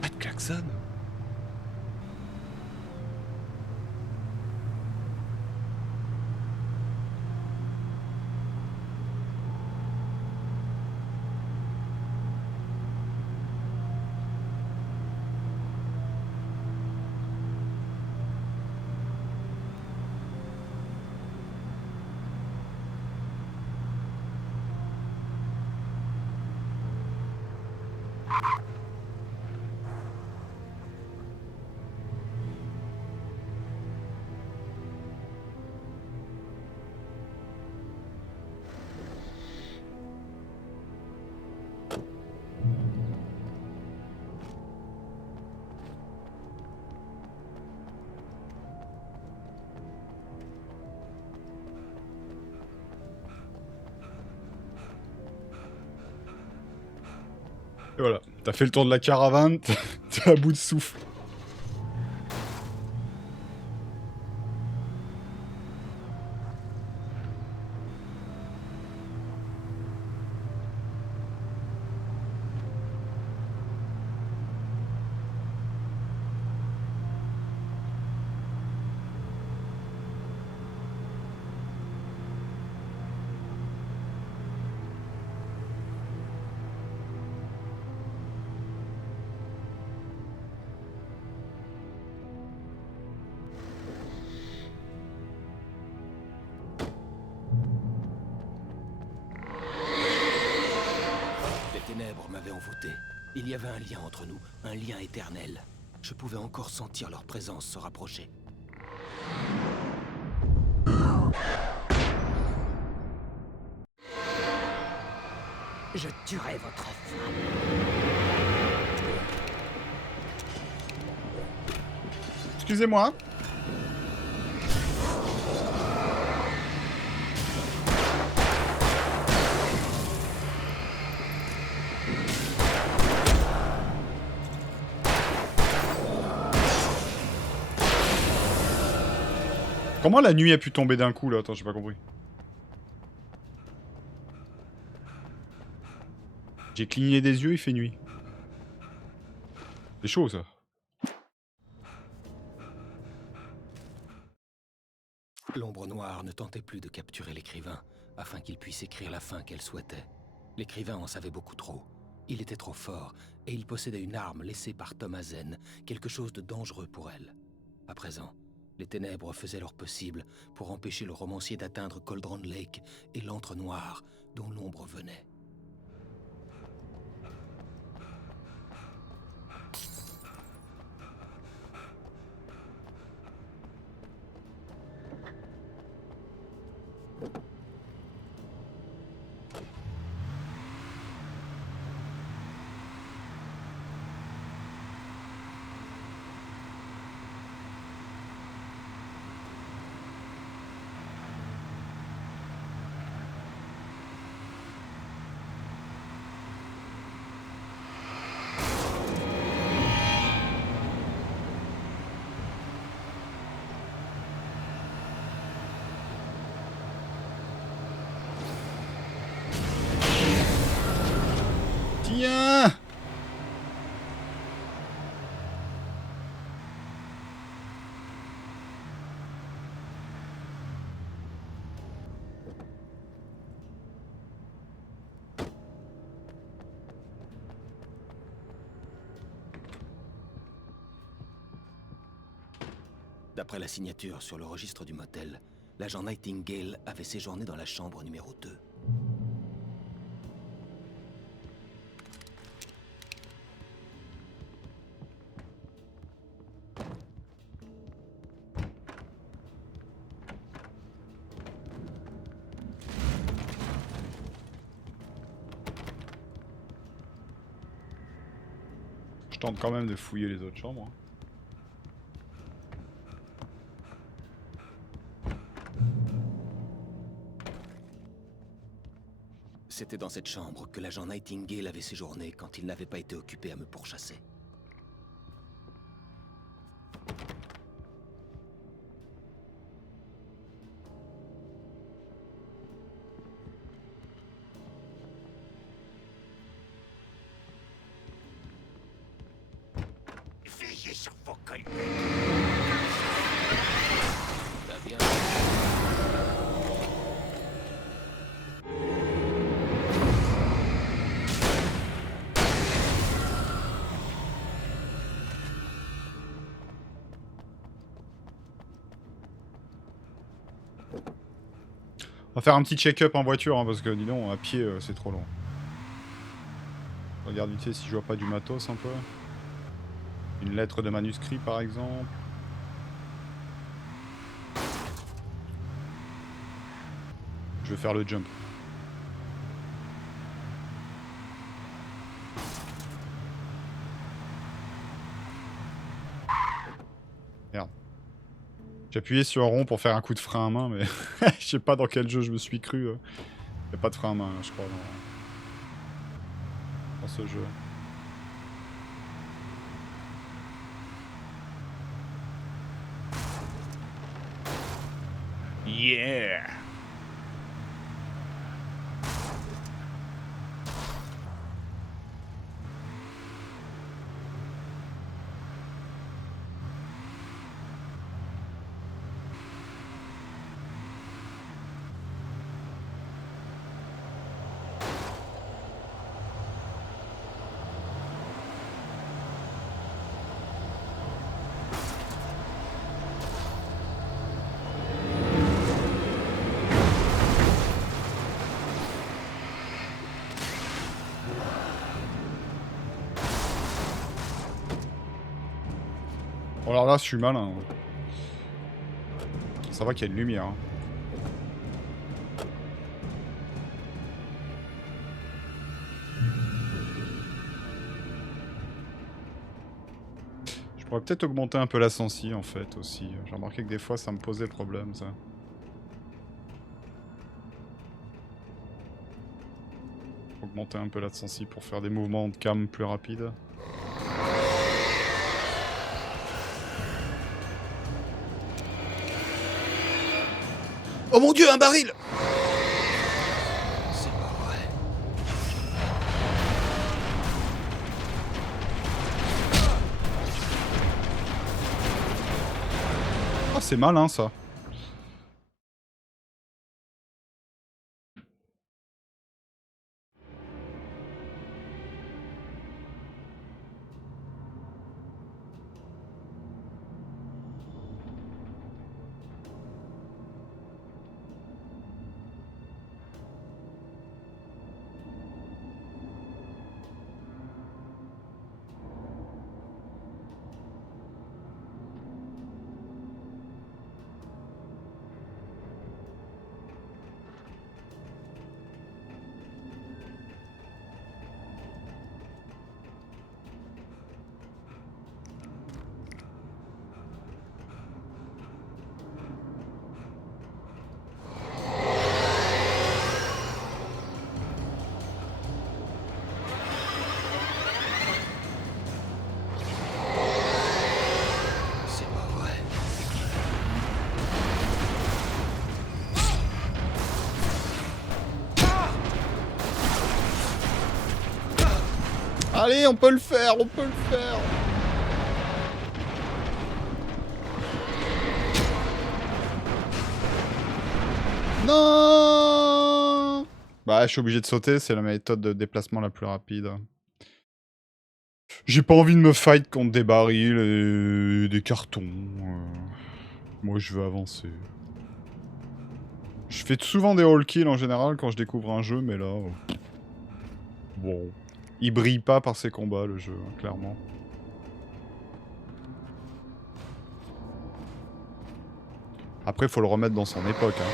Pas de klaxon. Et voilà, t'as fait le tour de la caravane, t'es à bout de souffle. Les ténèbres m'avaient envoûté. Il y avait un lien entre nous, un lien éternel. Je pouvais encore sentir leur présence se rapprocher. Je tuerai votre femme. Excusez-moi. Comment la nuit a pu tomber d'un coup là? Attends, j'ai pas compris. J'ai cligné des yeux, il fait nuit. C'est chaud ça. L'ombre noire ne tentait plus de capturer l'écrivain, afin qu'il puisse écrire la fin qu'elle souhaitait. L'écrivain en savait beaucoup trop. Il était trop fort, et il possédait une arme laissée par Thomasen, quelque chose de dangereux pour elle. À présent, les ténèbres faisaient leur possible pour empêcher le romancier d'atteindre Cauldron Lake et l'antre noir dont l'ombre venait. Tiens! D'après la signature sur le registre du motel, l'agent Nightingale avait séjourné dans la chambre numéro 2. Je tente quand même de fouiller les autres chambres. C'était dans cette chambre que l'agent Nightingale avait séjourné quand il n'avait pas été occupé à me pourchasser. Veillez sur vos collègues. Va bien. On va faire un petit check-up en voiture, hein, parce que dis donc, à pied, c'est trop long. Regarde vite fait si je vois pas du matos un peu. Une lettre de manuscrit par exemple. Je vais faire le jump. Merde. J'ai appuyé sur rond pour faire un coup de frein à main, mais je sais pas dans quel jeu je me suis cru. Y a pas de frein à main, je crois, dans ce jeu. Yeah! Bon, alors là, je suis malin. Ça va qu'il y a une lumière. Hein. Je pourrais peut-être augmenter un peu la sensi en fait aussi. J'ai remarqué que des fois ça me posait problème ça. Augmenter un peu la sensi pour faire des mouvements de cam plus rapides. Oh mon dieu, un baril! C'est pas vrai. Oh, c'est malin ça. Allez, on peut le faire, on peut le faire. Non. Bah, je suis obligé de sauter, c'est la méthode de déplacement la plus rapide. J'ai pas envie de me fight contre des barils et des cartons. Moi, je veux avancer. Je fais souvent des all kills en général quand je découvre un jeu, mais là... Bon... Il brille pas par ses combats, le jeu, hein, clairement. Après, faut le remettre dans son époque. Hein.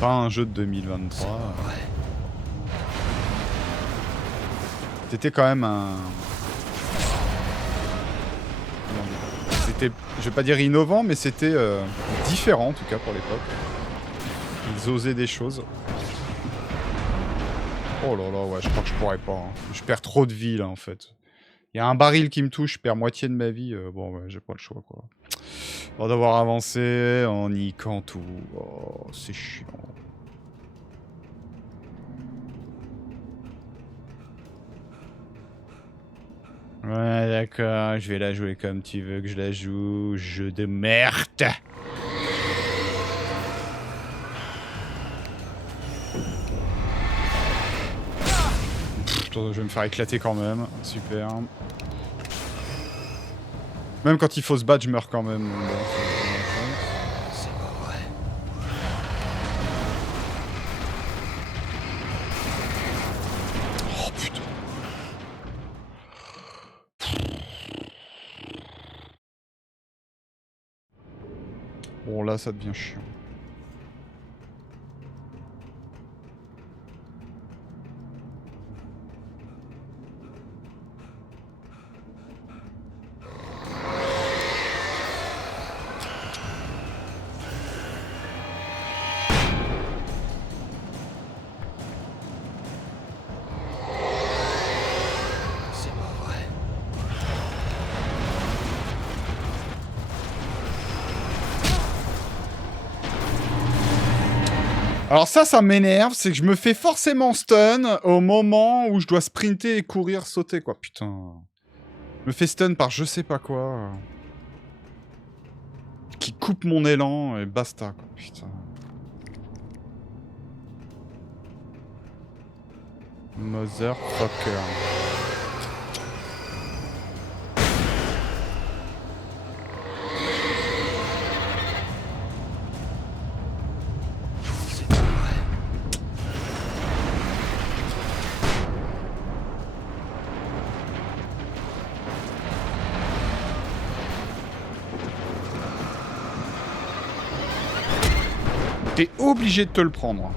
pas un jeu de 2023. C'était quand même un... C'était, je vais pas dire innovant, mais c'était différent en tout cas pour l'époque. Ils osaient des choses. Oh là là, ouais, je crois que je pourrais pas. Hein. Je perds trop de vie là en fait. Il y a un baril qui me touche, je perds moitié de ma vie. Bon, ouais, j'ai pas le choix quoi. On va devoir avancer en niquant tout. Oh, c'est chiant. Ouais, d'accord, je vais la jouer comme tu veux que je la joue. Jeu de merde. Je vais me faire éclater quand même. Super. Même quand il faut se battre, je meurs quand même. C'est pas vrai. Oh putain. Bon là, ça devient chiant. C'est pas vrai. Alors ça m'énerve, c'est que je me fais forcément stun au moment où je dois sprinter et courir, sauter quoi. Putain. Je me fais stun par je sais pas quoi. Qui coupe mon élan et basta quoi. Putain. Motherfucker. C'est pas vrai. T'es obligé de te le prendre.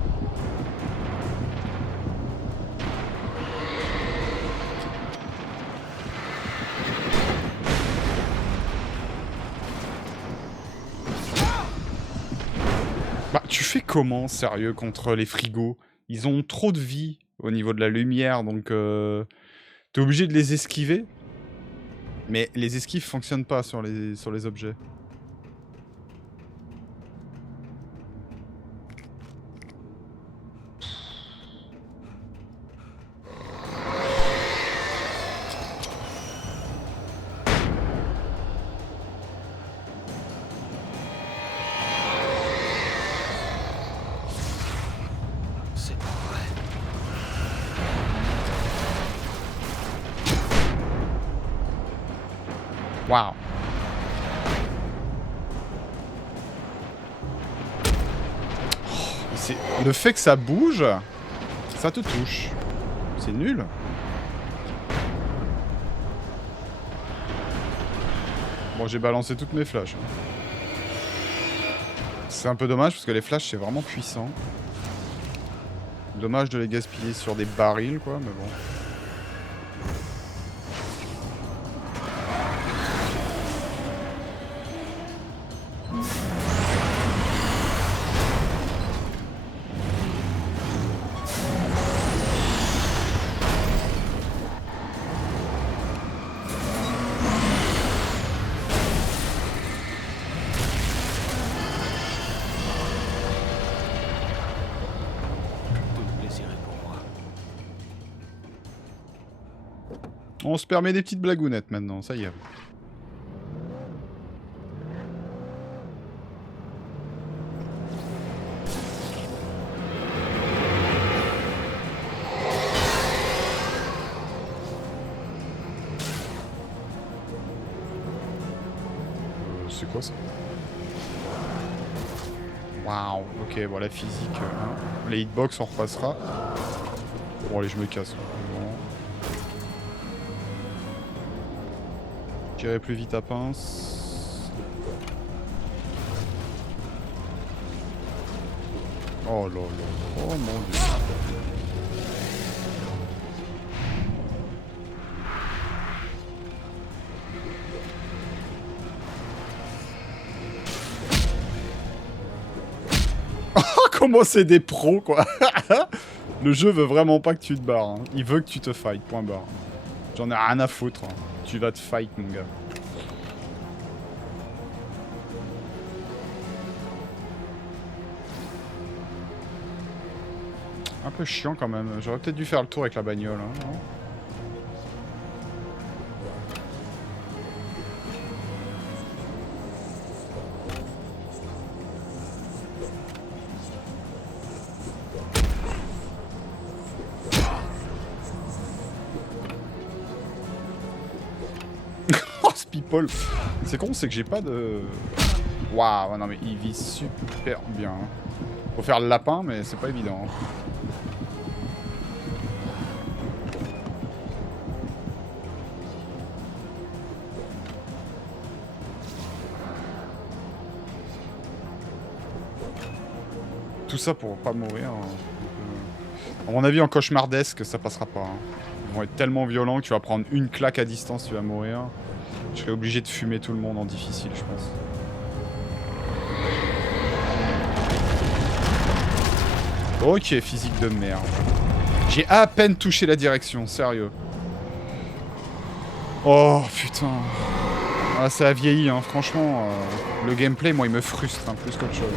Bah, tu fais comment, sérieux, contre les frigos? Ils ont trop de vie au niveau de la lumière, donc t'es obligé de les esquiver. Mais les esquives fonctionnent pas sur les objets. C'est pas vrai. Waouh. C'est le fait que ça bouge, ça te touche. C'est nul. Bon, j'ai balancé toutes mes flashs. C'est un peu dommage parce que les flashs c'est vraiment puissant. Dommage de les gaspiller sur des barils quoi, mais bon. Tout le plaisir est pour moi. On se permet des petites blagounettes maintenant, ça y est. C'est quoi ça? Waouh, ok, bon la physique, hein. Les hitbox on repassera. Bon allez, je me casse. Bon. J'irai plus vite à pince. Oh là là. Oh mon dieu. Comment c'est des pros, quoi. Le jeu veut vraiment pas que tu te barres. Hein. Il veut que tu te fight, point barre. J'en ai rien à foutre. Hein. Tu vas te fight, mon gars. Un peu chiant quand même. J'aurais peut-être dû faire le tour avec la bagnole. Hein, non ? People. C'est con, c'est que j'ai pas de... Waouh, non mais il vit super bien. Faut faire le lapin, mais c'est pas évident. Tout ça pour pas mourir. À mon avis, en cauchemardesque, ça passera pas. Hein. Ils vont être tellement violents que tu vas prendre une claque à distance, tu vas mourir. Je serais obligé de fumer tout le monde en difficile, je pense. Ok, physique de merde. J'ai à peine touché la direction, sérieux. Oh, putain. Ah, ça a vieilli, hein. Franchement. Le gameplay, moi, il me frustre, hein, plus qu'autre chose.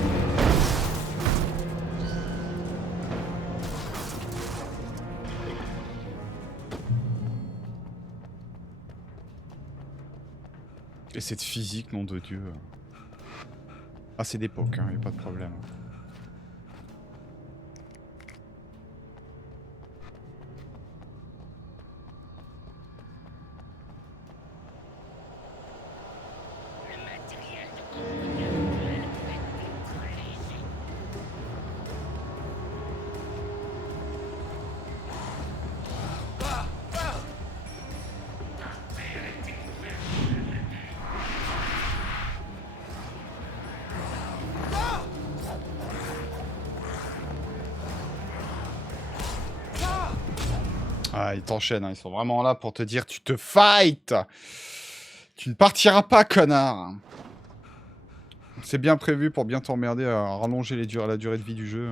Et cette physique, nom de Dieu. Ah, c'est d'époque, hein, y a pas de problème. Ah, ils t'enchaînent, hein. Ils sont vraiment là pour te dire tu te fight. Tu ne partiras pas, connard. C'est bien prévu pour bien t'emmerder à rallonger la durée de vie du jeu.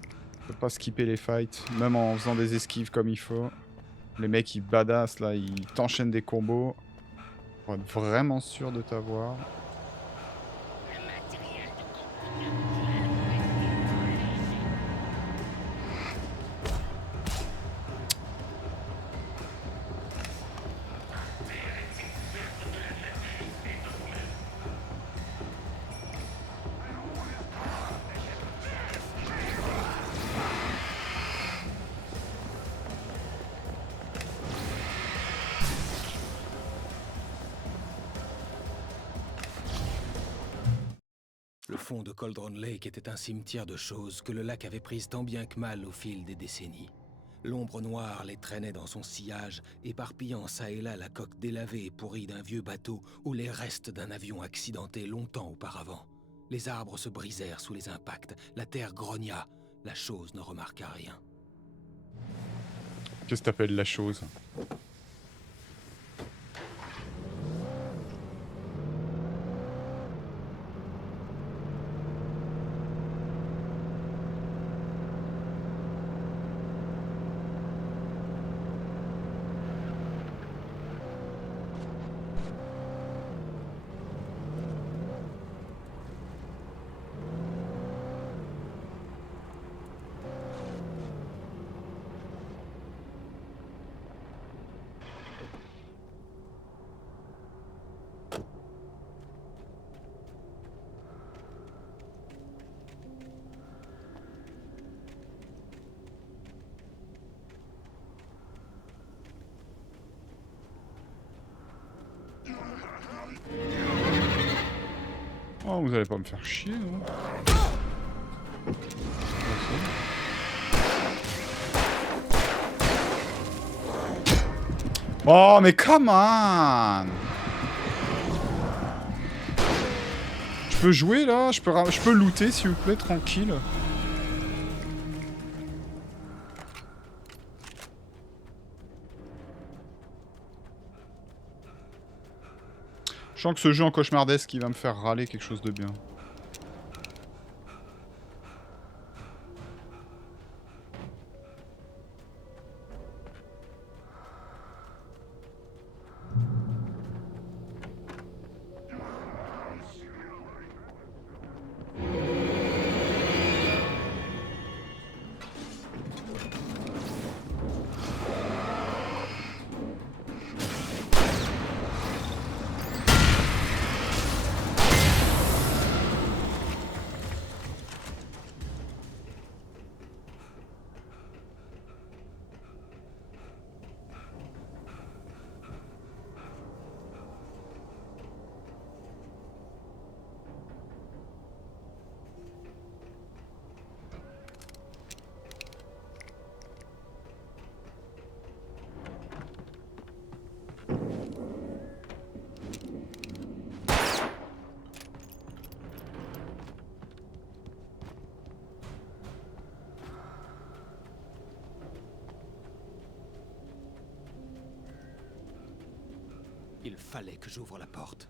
Tu peux pas skipper les fights, même en faisant des esquives comme il faut. Les mecs, ils badass, là, ils t'enchaînent des combos. Pour être vraiment sûr de t'avoir. Le fond de Cauldron Lake était un cimetière de choses que le lac avait prises tant bien que mal au fil des décennies. L'ombre noire les traînait dans son sillage, éparpillant çà et là la coque délavée et pourrie d'un vieux bateau ou les restes d'un avion accidenté longtemps auparavant. Les arbres se brisèrent sous les impacts, la terre grogna, la chose ne remarqua rien. Qu'est-ce que t'appelles la chose ? Oh, vous allez pas me faire chier, non ? Oh, mais come on! Je peux jouer, là? Je peux looter, s'il vous plaît, tranquille? Je sens que ce jeu en cauchemardesque il va me faire râler quelque chose de bien. Il fallait que j'ouvre la porte.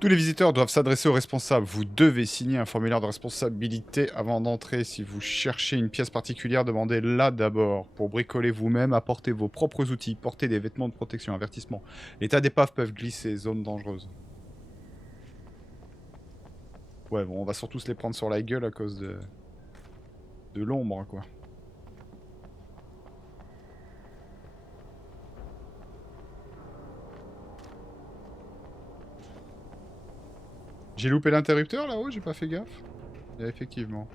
Tous les visiteurs doivent s'adresser aux responsables. Vous devez signer un formulaire de responsabilité avant d'entrer. Si vous cherchez une pièce particulière, demandez-la d'abord. Pour bricoler vous-même, apportez vos propres outils. Portez des vêtements de protection. Avertissement. Les tas d'épaves peuvent glisser. Zone dangereuse. Ouais, bon, on va surtout se les prendre sur la gueule à cause de l'ombre, quoi. J'ai loupé l'interrupteur là-haut, j'ai pas fait gaffe. Et effectivement.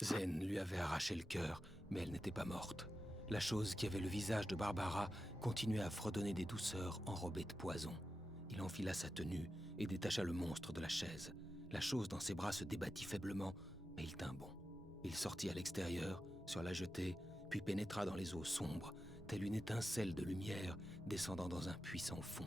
Zen lui avait arraché le cœur, mais elle n'était pas morte. La chose qui avait le visage de Barbara continuait à fredonner des douceurs enrobées de poison. Il enfila sa tenue et détacha le monstre de la chaise. La chose dans ses bras se débattit faiblement, mais il tint bon. Il sortit à l'extérieur, sur la jetée, puis pénétra dans les eaux sombres, telle une étincelle de lumière descendant dans un puissant fond.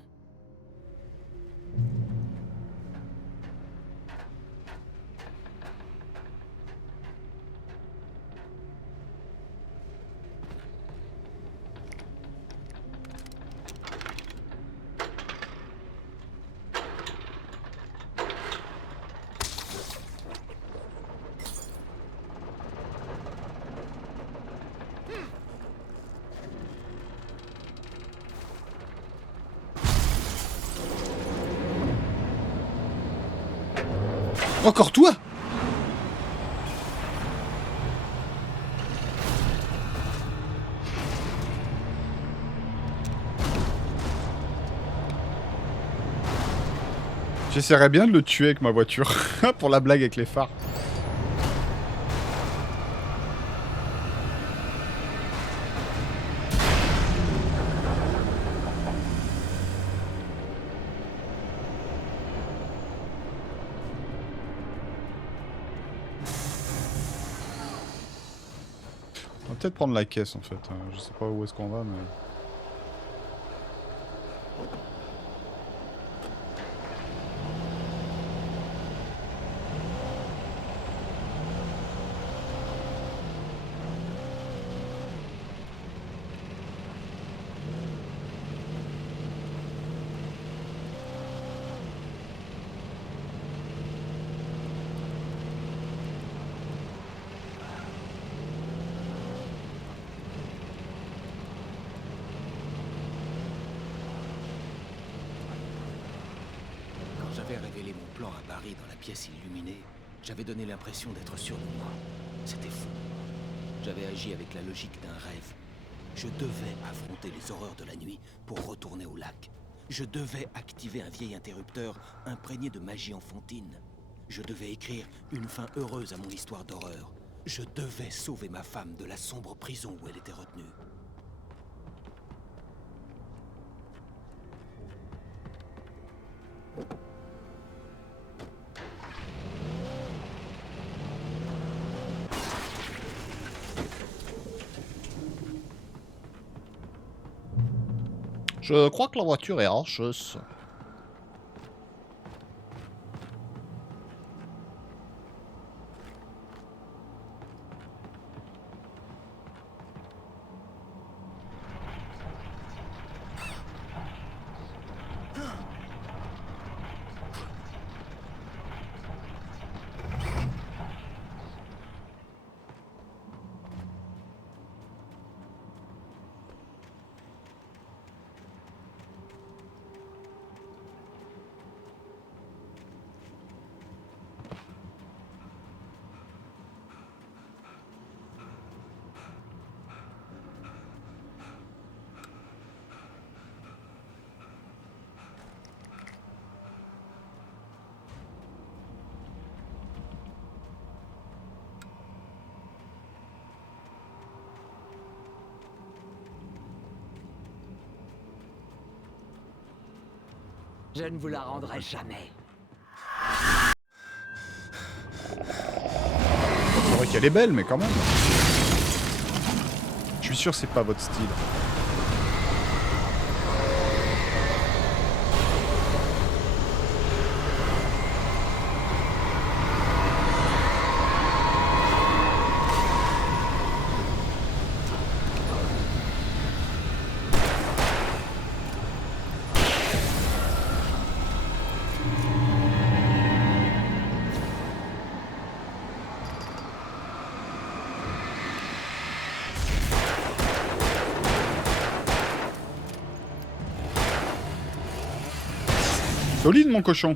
Encore toi? J'essaierais bien de le tuer avec ma voiture. Pour la blague avec les phares. On va peut-être prendre la caisse en fait. Je sais pas où est-ce qu'on va, mais... j'avais révélé mon plan à Barry dans la pièce illuminée, j'avais donné l'impression d'être sûr de moi. C'était fou. J'avais agi avec la logique d'un rêve. Je devais affronter les horreurs de la nuit pour retourner au lac. Je devais activer un vieil interrupteur imprégné de magie enfantine. Je devais écrire une fin heureuse à mon histoire d'horreur. Je devais sauver ma femme de la sombre prison où elle était retenue. Je crois que la voiture est hancheuse. Je ne vous la rendrai jamais. C'est vrai qu'elle est belle, mais quand même. Je suis sûr que c'est pas votre style. Solide, mon cochon.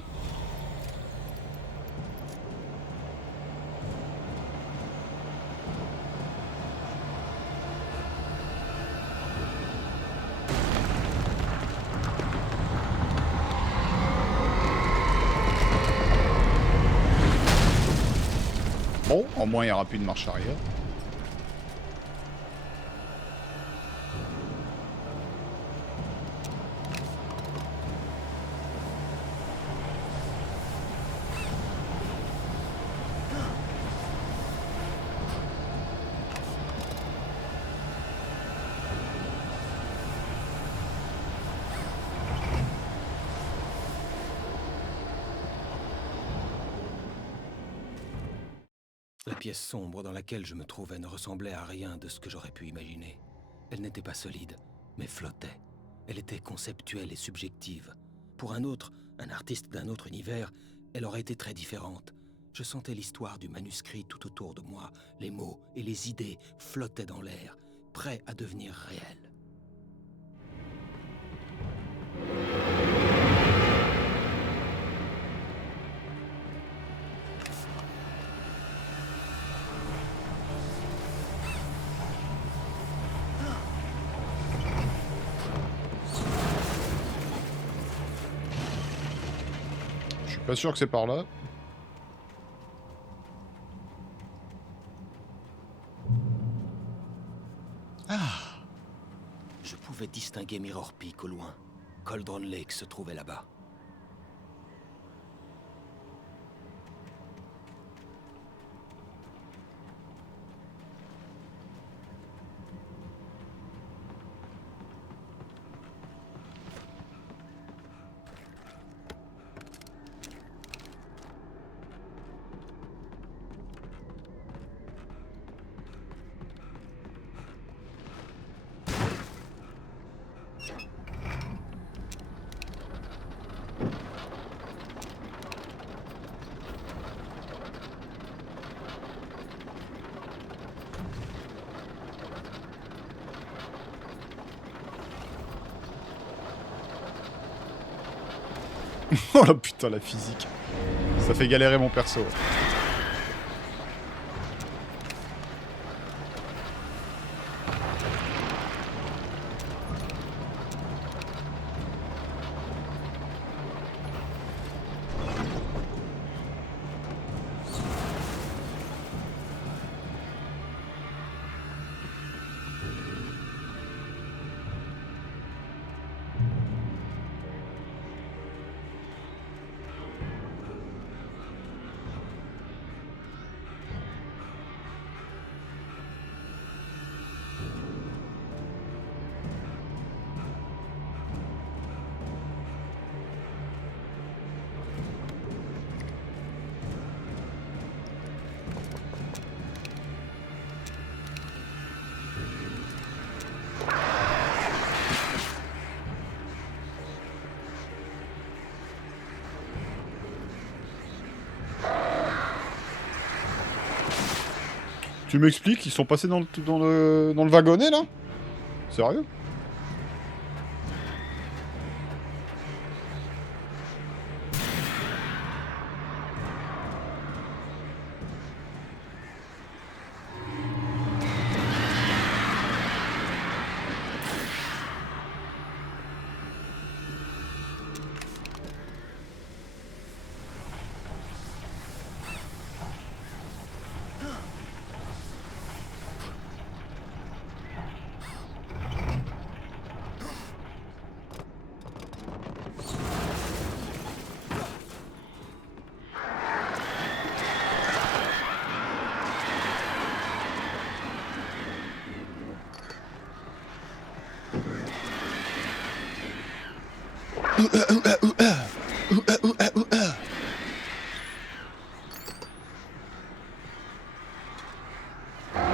Bon, au moins il n'y aura plus de marche arrière. La pièce sombre dans laquelle je me trouvais ne ressemblait à rien de ce que j'aurais pu imaginer. Elle n'était pas solide, mais flottait. Elle était conceptuelle et subjective. Pour un autre, un artiste d'un autre univers, elle aurait été très différente. Je sentais l'histoire du manuscrit tout autour de moi. Les mots et les idées flottaient dans l'air, prêts à devenir réels. Pas sûr que c'est par là. Ah! Je pouvais distinguer Mirror Peak au loin. Cauldron Lake se trouvait là-bas. Oh la putain, la physique. Ça fait galérer mon perso. Tu m'expliques, ils sont passés dans le wagonnet, là? Sérieux?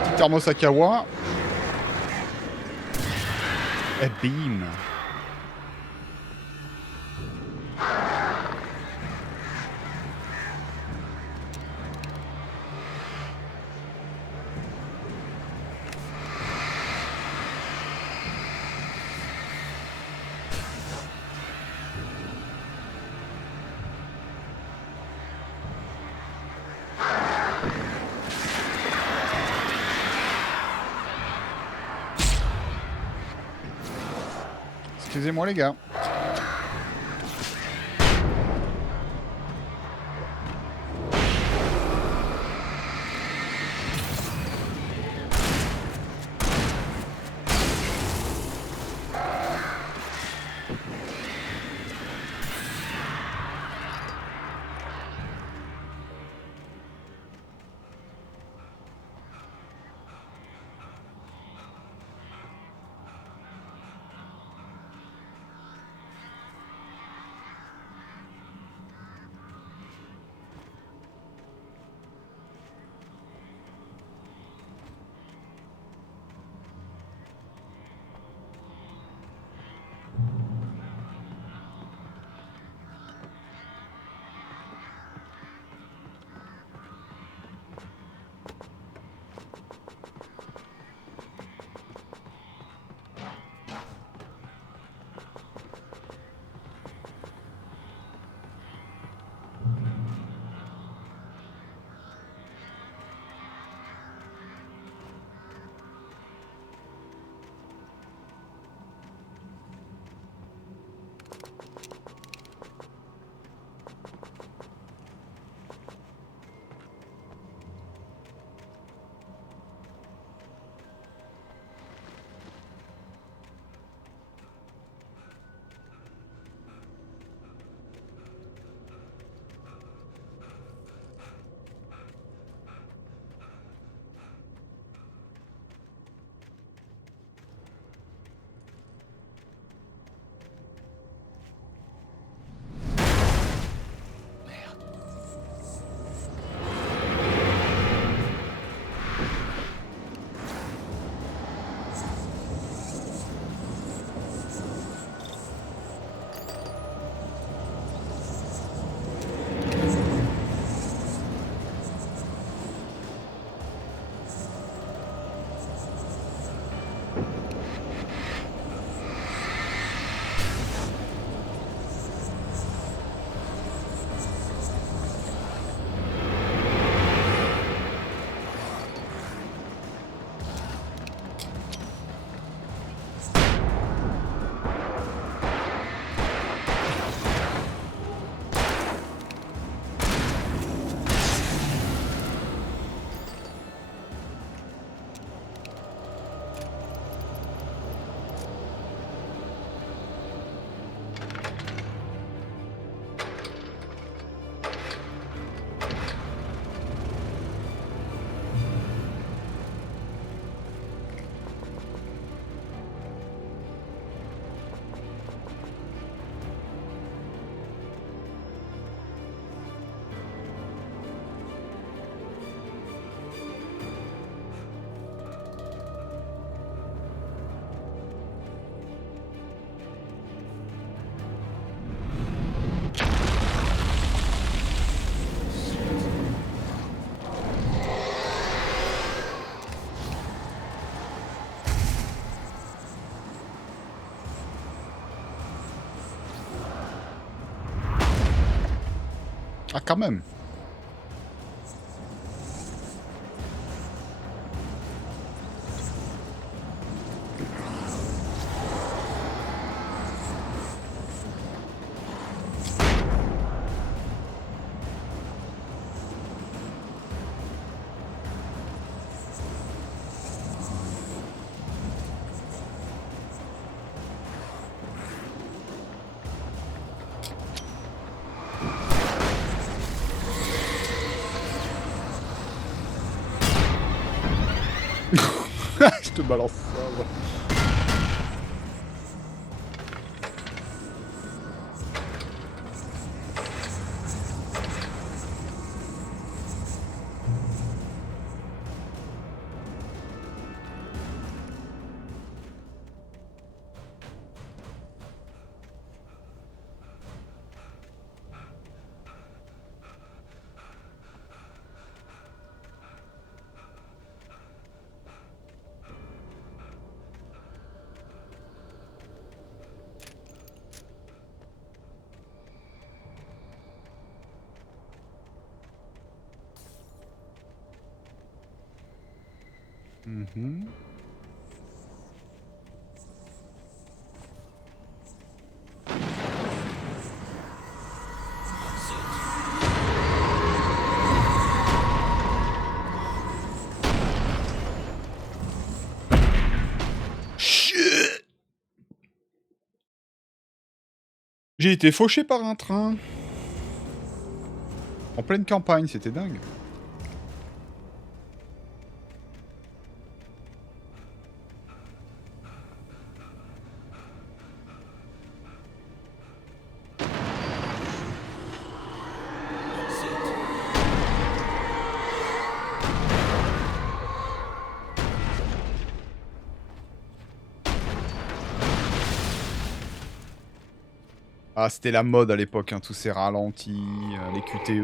Petit thermos à kawa. Et bim. Excusez-moi les gars. Ah, quand même. Je te balance ça. Ouais. Mhm. Shit. J'ai été fauché par un train. En pleine campagne, c'était dingue. Ah, c'était la mode à l'époque, hein, tous ces ralentis, les QTE.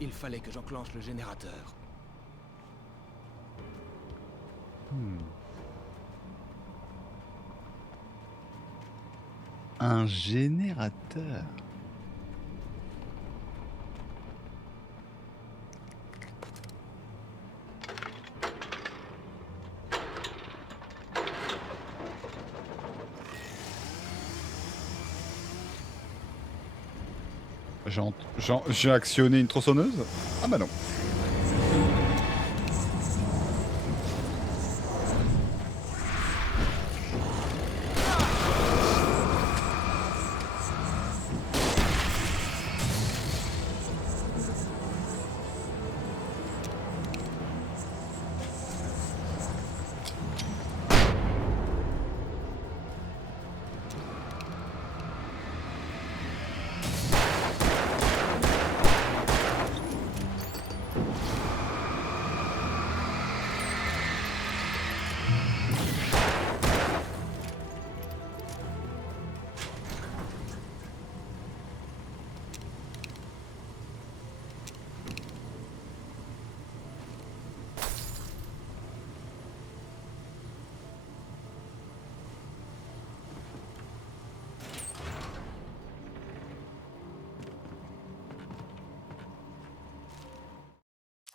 Il fallait que j'enclenche le générateur. Un générateur. J'ai actionné une tronçonneuse? Ah bah non.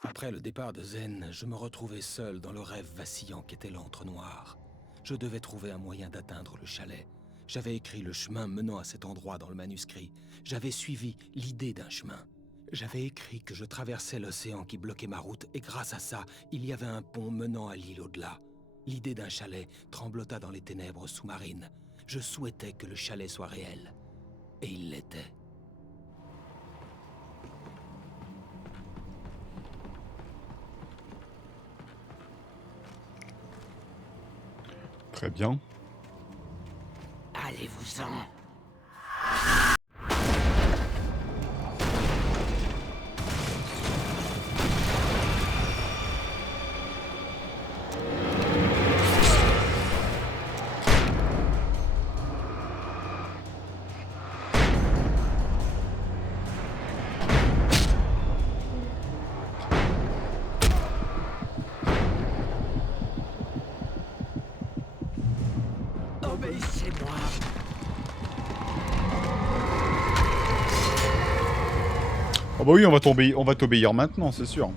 Après le départ de Zen, je me retrouvais seul dans le rêve vacillant qu'était l'antre noir. Je devais trouver un moyen d'atteindre le chalet. J'avais écrit le chemin menant à cet endroit dans le manuscrit. J'avais suivi l'idée d'un chemin. J'avais écrit que je traversais l'océan qui bloquait ma route, et grâce à ça, il y avait un pont menant à l'île au-delà. L'idée d'un chalet tremblota dans les ténèbres sous-marines. Je souhaitais que le chalet soit réel. Et il l'était. Très bien. Allez-vous-en. Obéissez-moi. Oh bah oui, on va t'obéir maintenant, c'est sûr.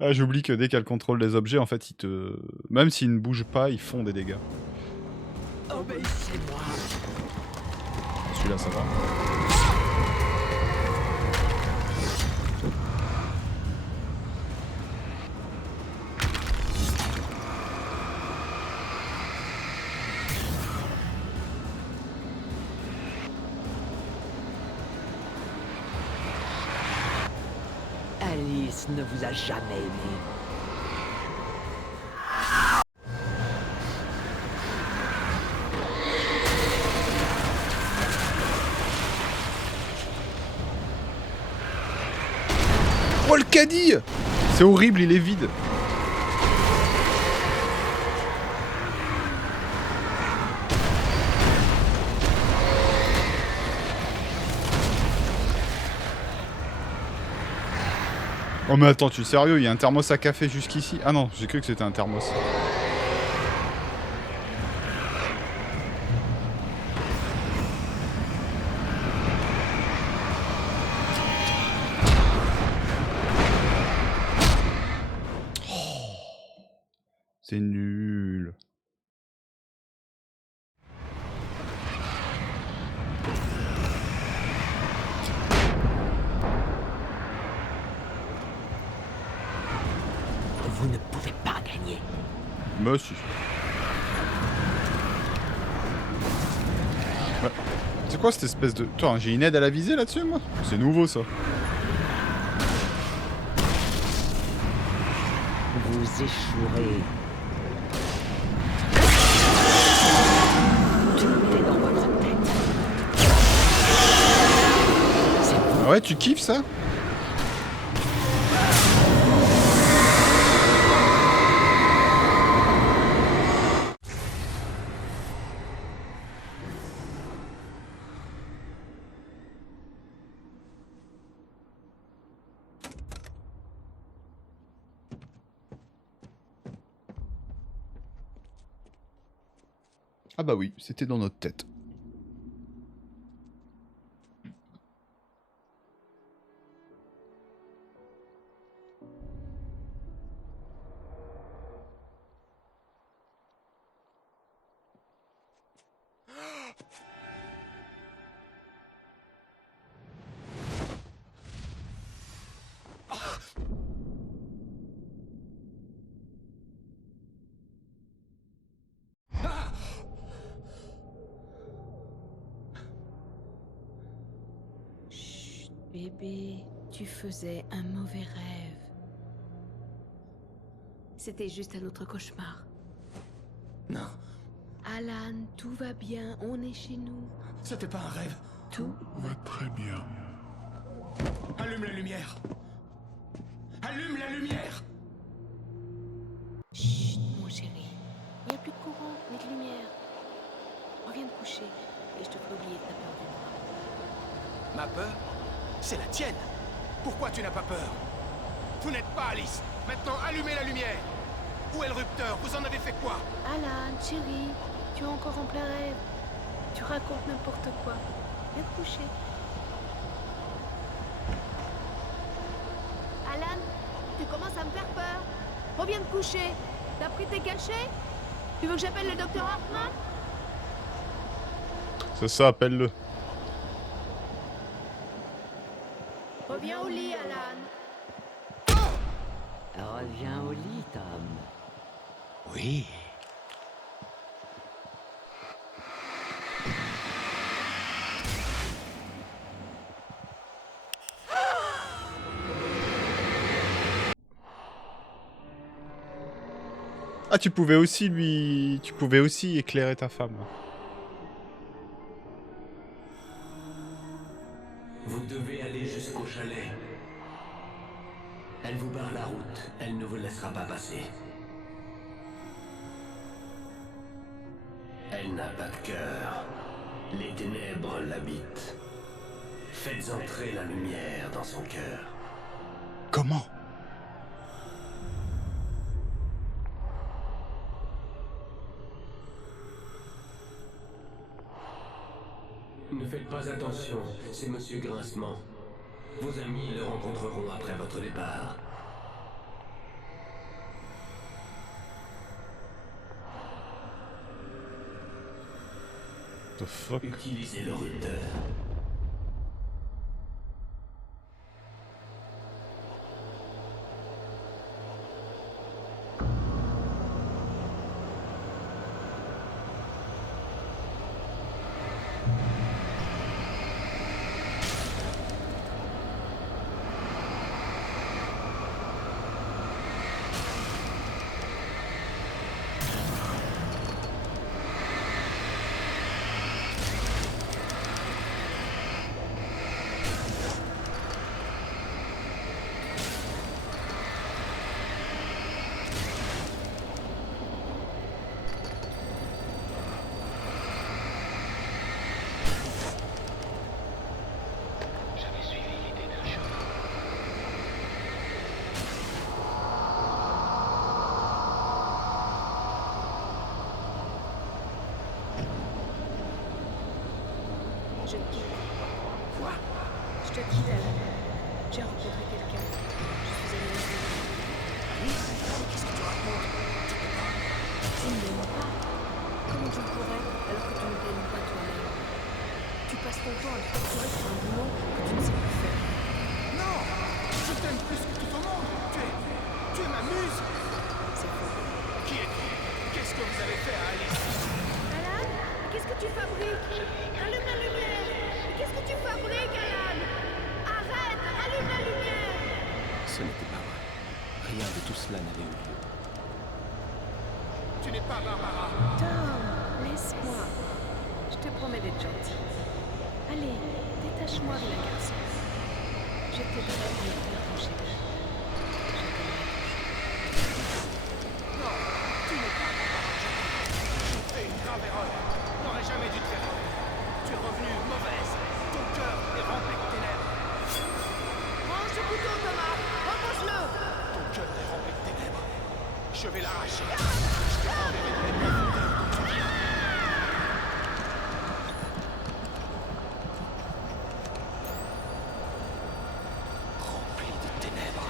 Ah, j'oublie que dès qu'elle contrôle les objets, en fait, même s'ils ne bougent pas, ils font des dégâts. Obéissez-moi. Celui-là, ça va. Alice ne vous a jamais aimé. Oh, le caddie! C'est horrible, il est vide. Oh mais attends, tu es sérieux? Il y a un thermos à café jusqu'ici? Ah non, j'ai cru que c'était un thermos. C'est nul. Vous ne pouvez pas gagner. Monsieur. Ouais. C'est quoi cette espèce de... Attends, j'ai une aide à la visée là-dessus, moi? C'est nouveau, ça. Vous échouerez. Tout est dans votre tête. Ah ouais, tu kiffes ça? Ah bah oui, c'était dans notre tête. Bébé, tu faisais un mauvais rêve. C'était juste un autre cauchemar. Non, Alan, tout va bien, on est chez nous. c'était pas un rêve. Tout va Très bien. Allume la lumière. Allume la lumière. Chut, mon chéri. Il n'y a plus de courant, ni de lumière. Reviens te coucher et je te ferai oublier ta peur du noir. Ma peur? C'est la tienne. Pourquoi tu n'as pas peur? Vous n'êtes pas Alice. Maintenant, allumez la lumière. Où est le rupteur? Vous en avez fait quoi? Alan, chéri, tu es encore en plein rêve. Tu racontes n'importe quoi. Viens te coucher. Alan, tu commences à me faire peur. Reviens te coucher. T'as pris tes cachets? Tu veux que j'appelle le docteur Hartman? C'est ça, appelle-le. Reviens au lit, Alan. Reviens au lit, Tom. Oui. Ah, tu pouvais aussi lui... Tu pouvais aussi éclairer ta femme. Vous devez aller jusqu'au chalet. Elle vous barre la route. Elle ne vous laissera pas passer. Elle n'a pas de cœur. Les ténèbres l'habitent. Faites entrer la lumière dans son cœur. Comment? Ne faites pas attention, c'est Monsieur Grincement. Vos amis le rencontreront après votre départ. The fuck? Utilisez le rupteur. Je te quitte. Quoi? Je te quitte, Alan. J'ai rencontré quelqu'un. Je suis allée la voir. Alice, qu'est-ce que tu racontes? Tu peux pas. Tu ne m'aimes pas. Comment je pourrais, alors que tu ne t'aimes pas toi-même? Tu passes ton temps à te torturer sur un boulot que tu ne sais plus faire. Non! Je t'aime plus que tout au monde! Tu es ma muse! C'est faux. Qui êtes-vous? Qu'est-ce que vous avez fait à Alice? Alan, qu'est-ce que tu fabriques? Allume la lumière! Qu'est-ce que tu fabriques, Alan? Arrête! Allume la lumière! Ce n'était pas vrai. Rien de tout cela n'avait eu lieu. Tu n'es pas Barbara! Tom, laisse-moi. Je te promets d'être gentil. Allez, détache-moi de la garçon. Je t'aiderai à écrire ton chef. Non, tu n'es pas Barbara. J'ai fait une grave erreur. N'aurais jamais dû te faire revenu. Tu es revenue mauvaise. Ton cœur est rempli de ténèbres. Range ce couteau, Thomas. Repose-le. Ton cœur est rempli de ténèbres. Je vais l'arracher. Je te renverrai dans les profondeurs d'où tu viens. Rempli de ténèbres.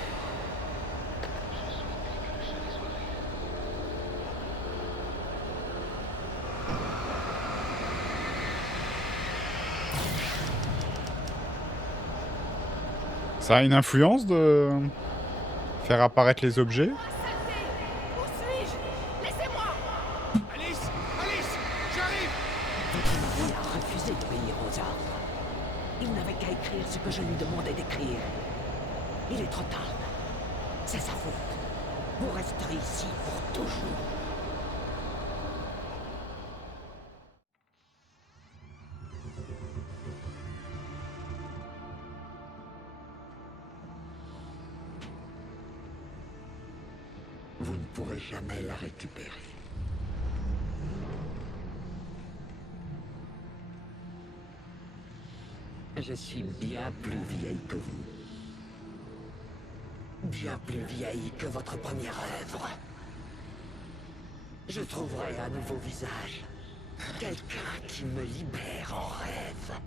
Ça a une influence de faire apparaître les objets? Où suis-je? Laissez-moi. Alice! Alice! J'arrive! Il a refusé d'obéir aux ordres. Il n'avait qu'à écrire ce que je lui demandais d'écrire. Il est trop tard. C'est sa faute. Vous resterez ici pour toujours. Vous ne pourrez jamais la récupérer. Je suis bien plus vieille que vous. Bien plus vieille que votre première œuvre. Je trouverai un nouveau visage. Quelqu'un qui me libère en rêve.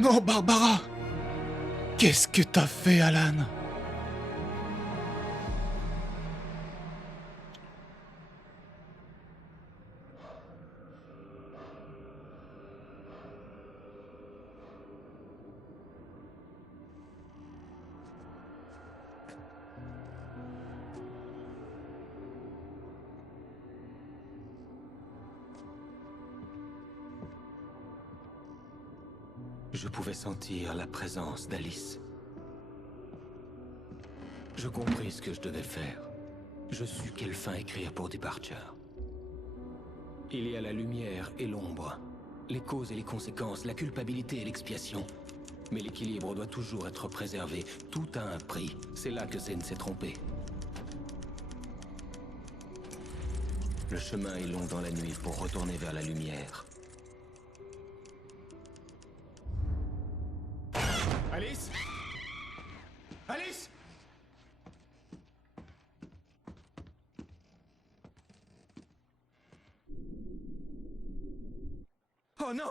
Non, Barbara! Qu'est-ce que t'as fait, Alan? Je pouvais sentir la présence d'Alice. Je compris ce que je devais faire. Je sus quelle fin écrire pour Departure. Il y a la lumière et l'ombre, les causes et les conséquences, la culpabilité et l'expiation. Mais l'équilibre doit toujours être préservé. Tout a un prix. C'est là que Zen s'est trompé. Le chemin est long dans la nuit pour retourner vers la lumière. Alice? Alice? Oh non!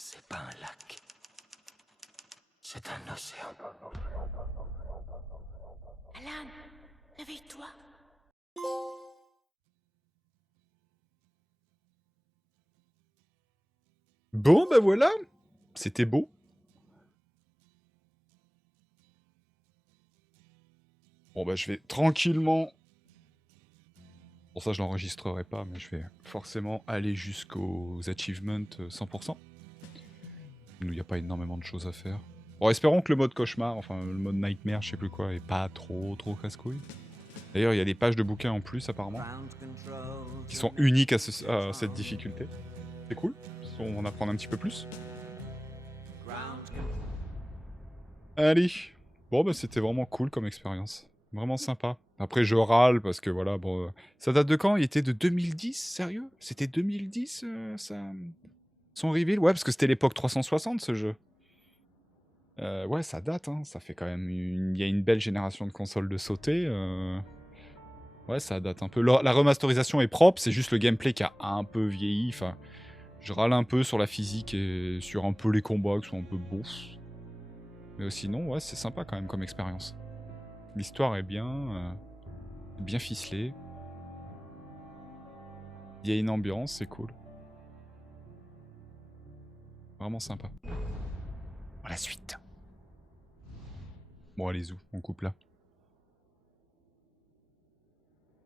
C'est pas un lac. C'est un océan. Alan, réveille-toi. Bon, bah voilà. C'était beau. Bon, bah je vais tranquillement... Pour ça, je l'enregistrerai pas, mais je vais forcément aller jusqu'aux achievements 100%. Nous, il n'y a pas énormément de choses à faire. Bon, espérons que le mode cauchemar, enfin le mode nightmare, je sais plus quoi, est pas trop casse-couille. D'ailleurs, il y a des pages de bouquins en plus apparemment, qui sont uniques à cette difficulté. C'est cool, on va en apprendre un petit peu plus. Allez. Bon, bah c'était vraiment cool comme expérience. Vraiment sympa. Après, je râle parce que voilà, bon... ça date de quand? Il était de 2010? Sérieux? C'était 2010, ça... Son reveal? Ouais, parce que c'était l'époque 360, ce jeu. Ouais, ça date, hein. Ça fait quand même il y a une belle génération de consoles de sauter. Ouais, ça date un peu. La remasterisation est propre, c'est juste le gameplay qui a un peu vieilli. Enfin, je râle un peu sur la physique et sur un peu les combats qui sont un peu beaufs. Mais sinon, ouais, c'est sympa quand même comme expérience. L'histoire est bien ficelée. Il y a une ambiance, c'est cool. Vraiment sympa. La suite. Bon, allez, on coupe là.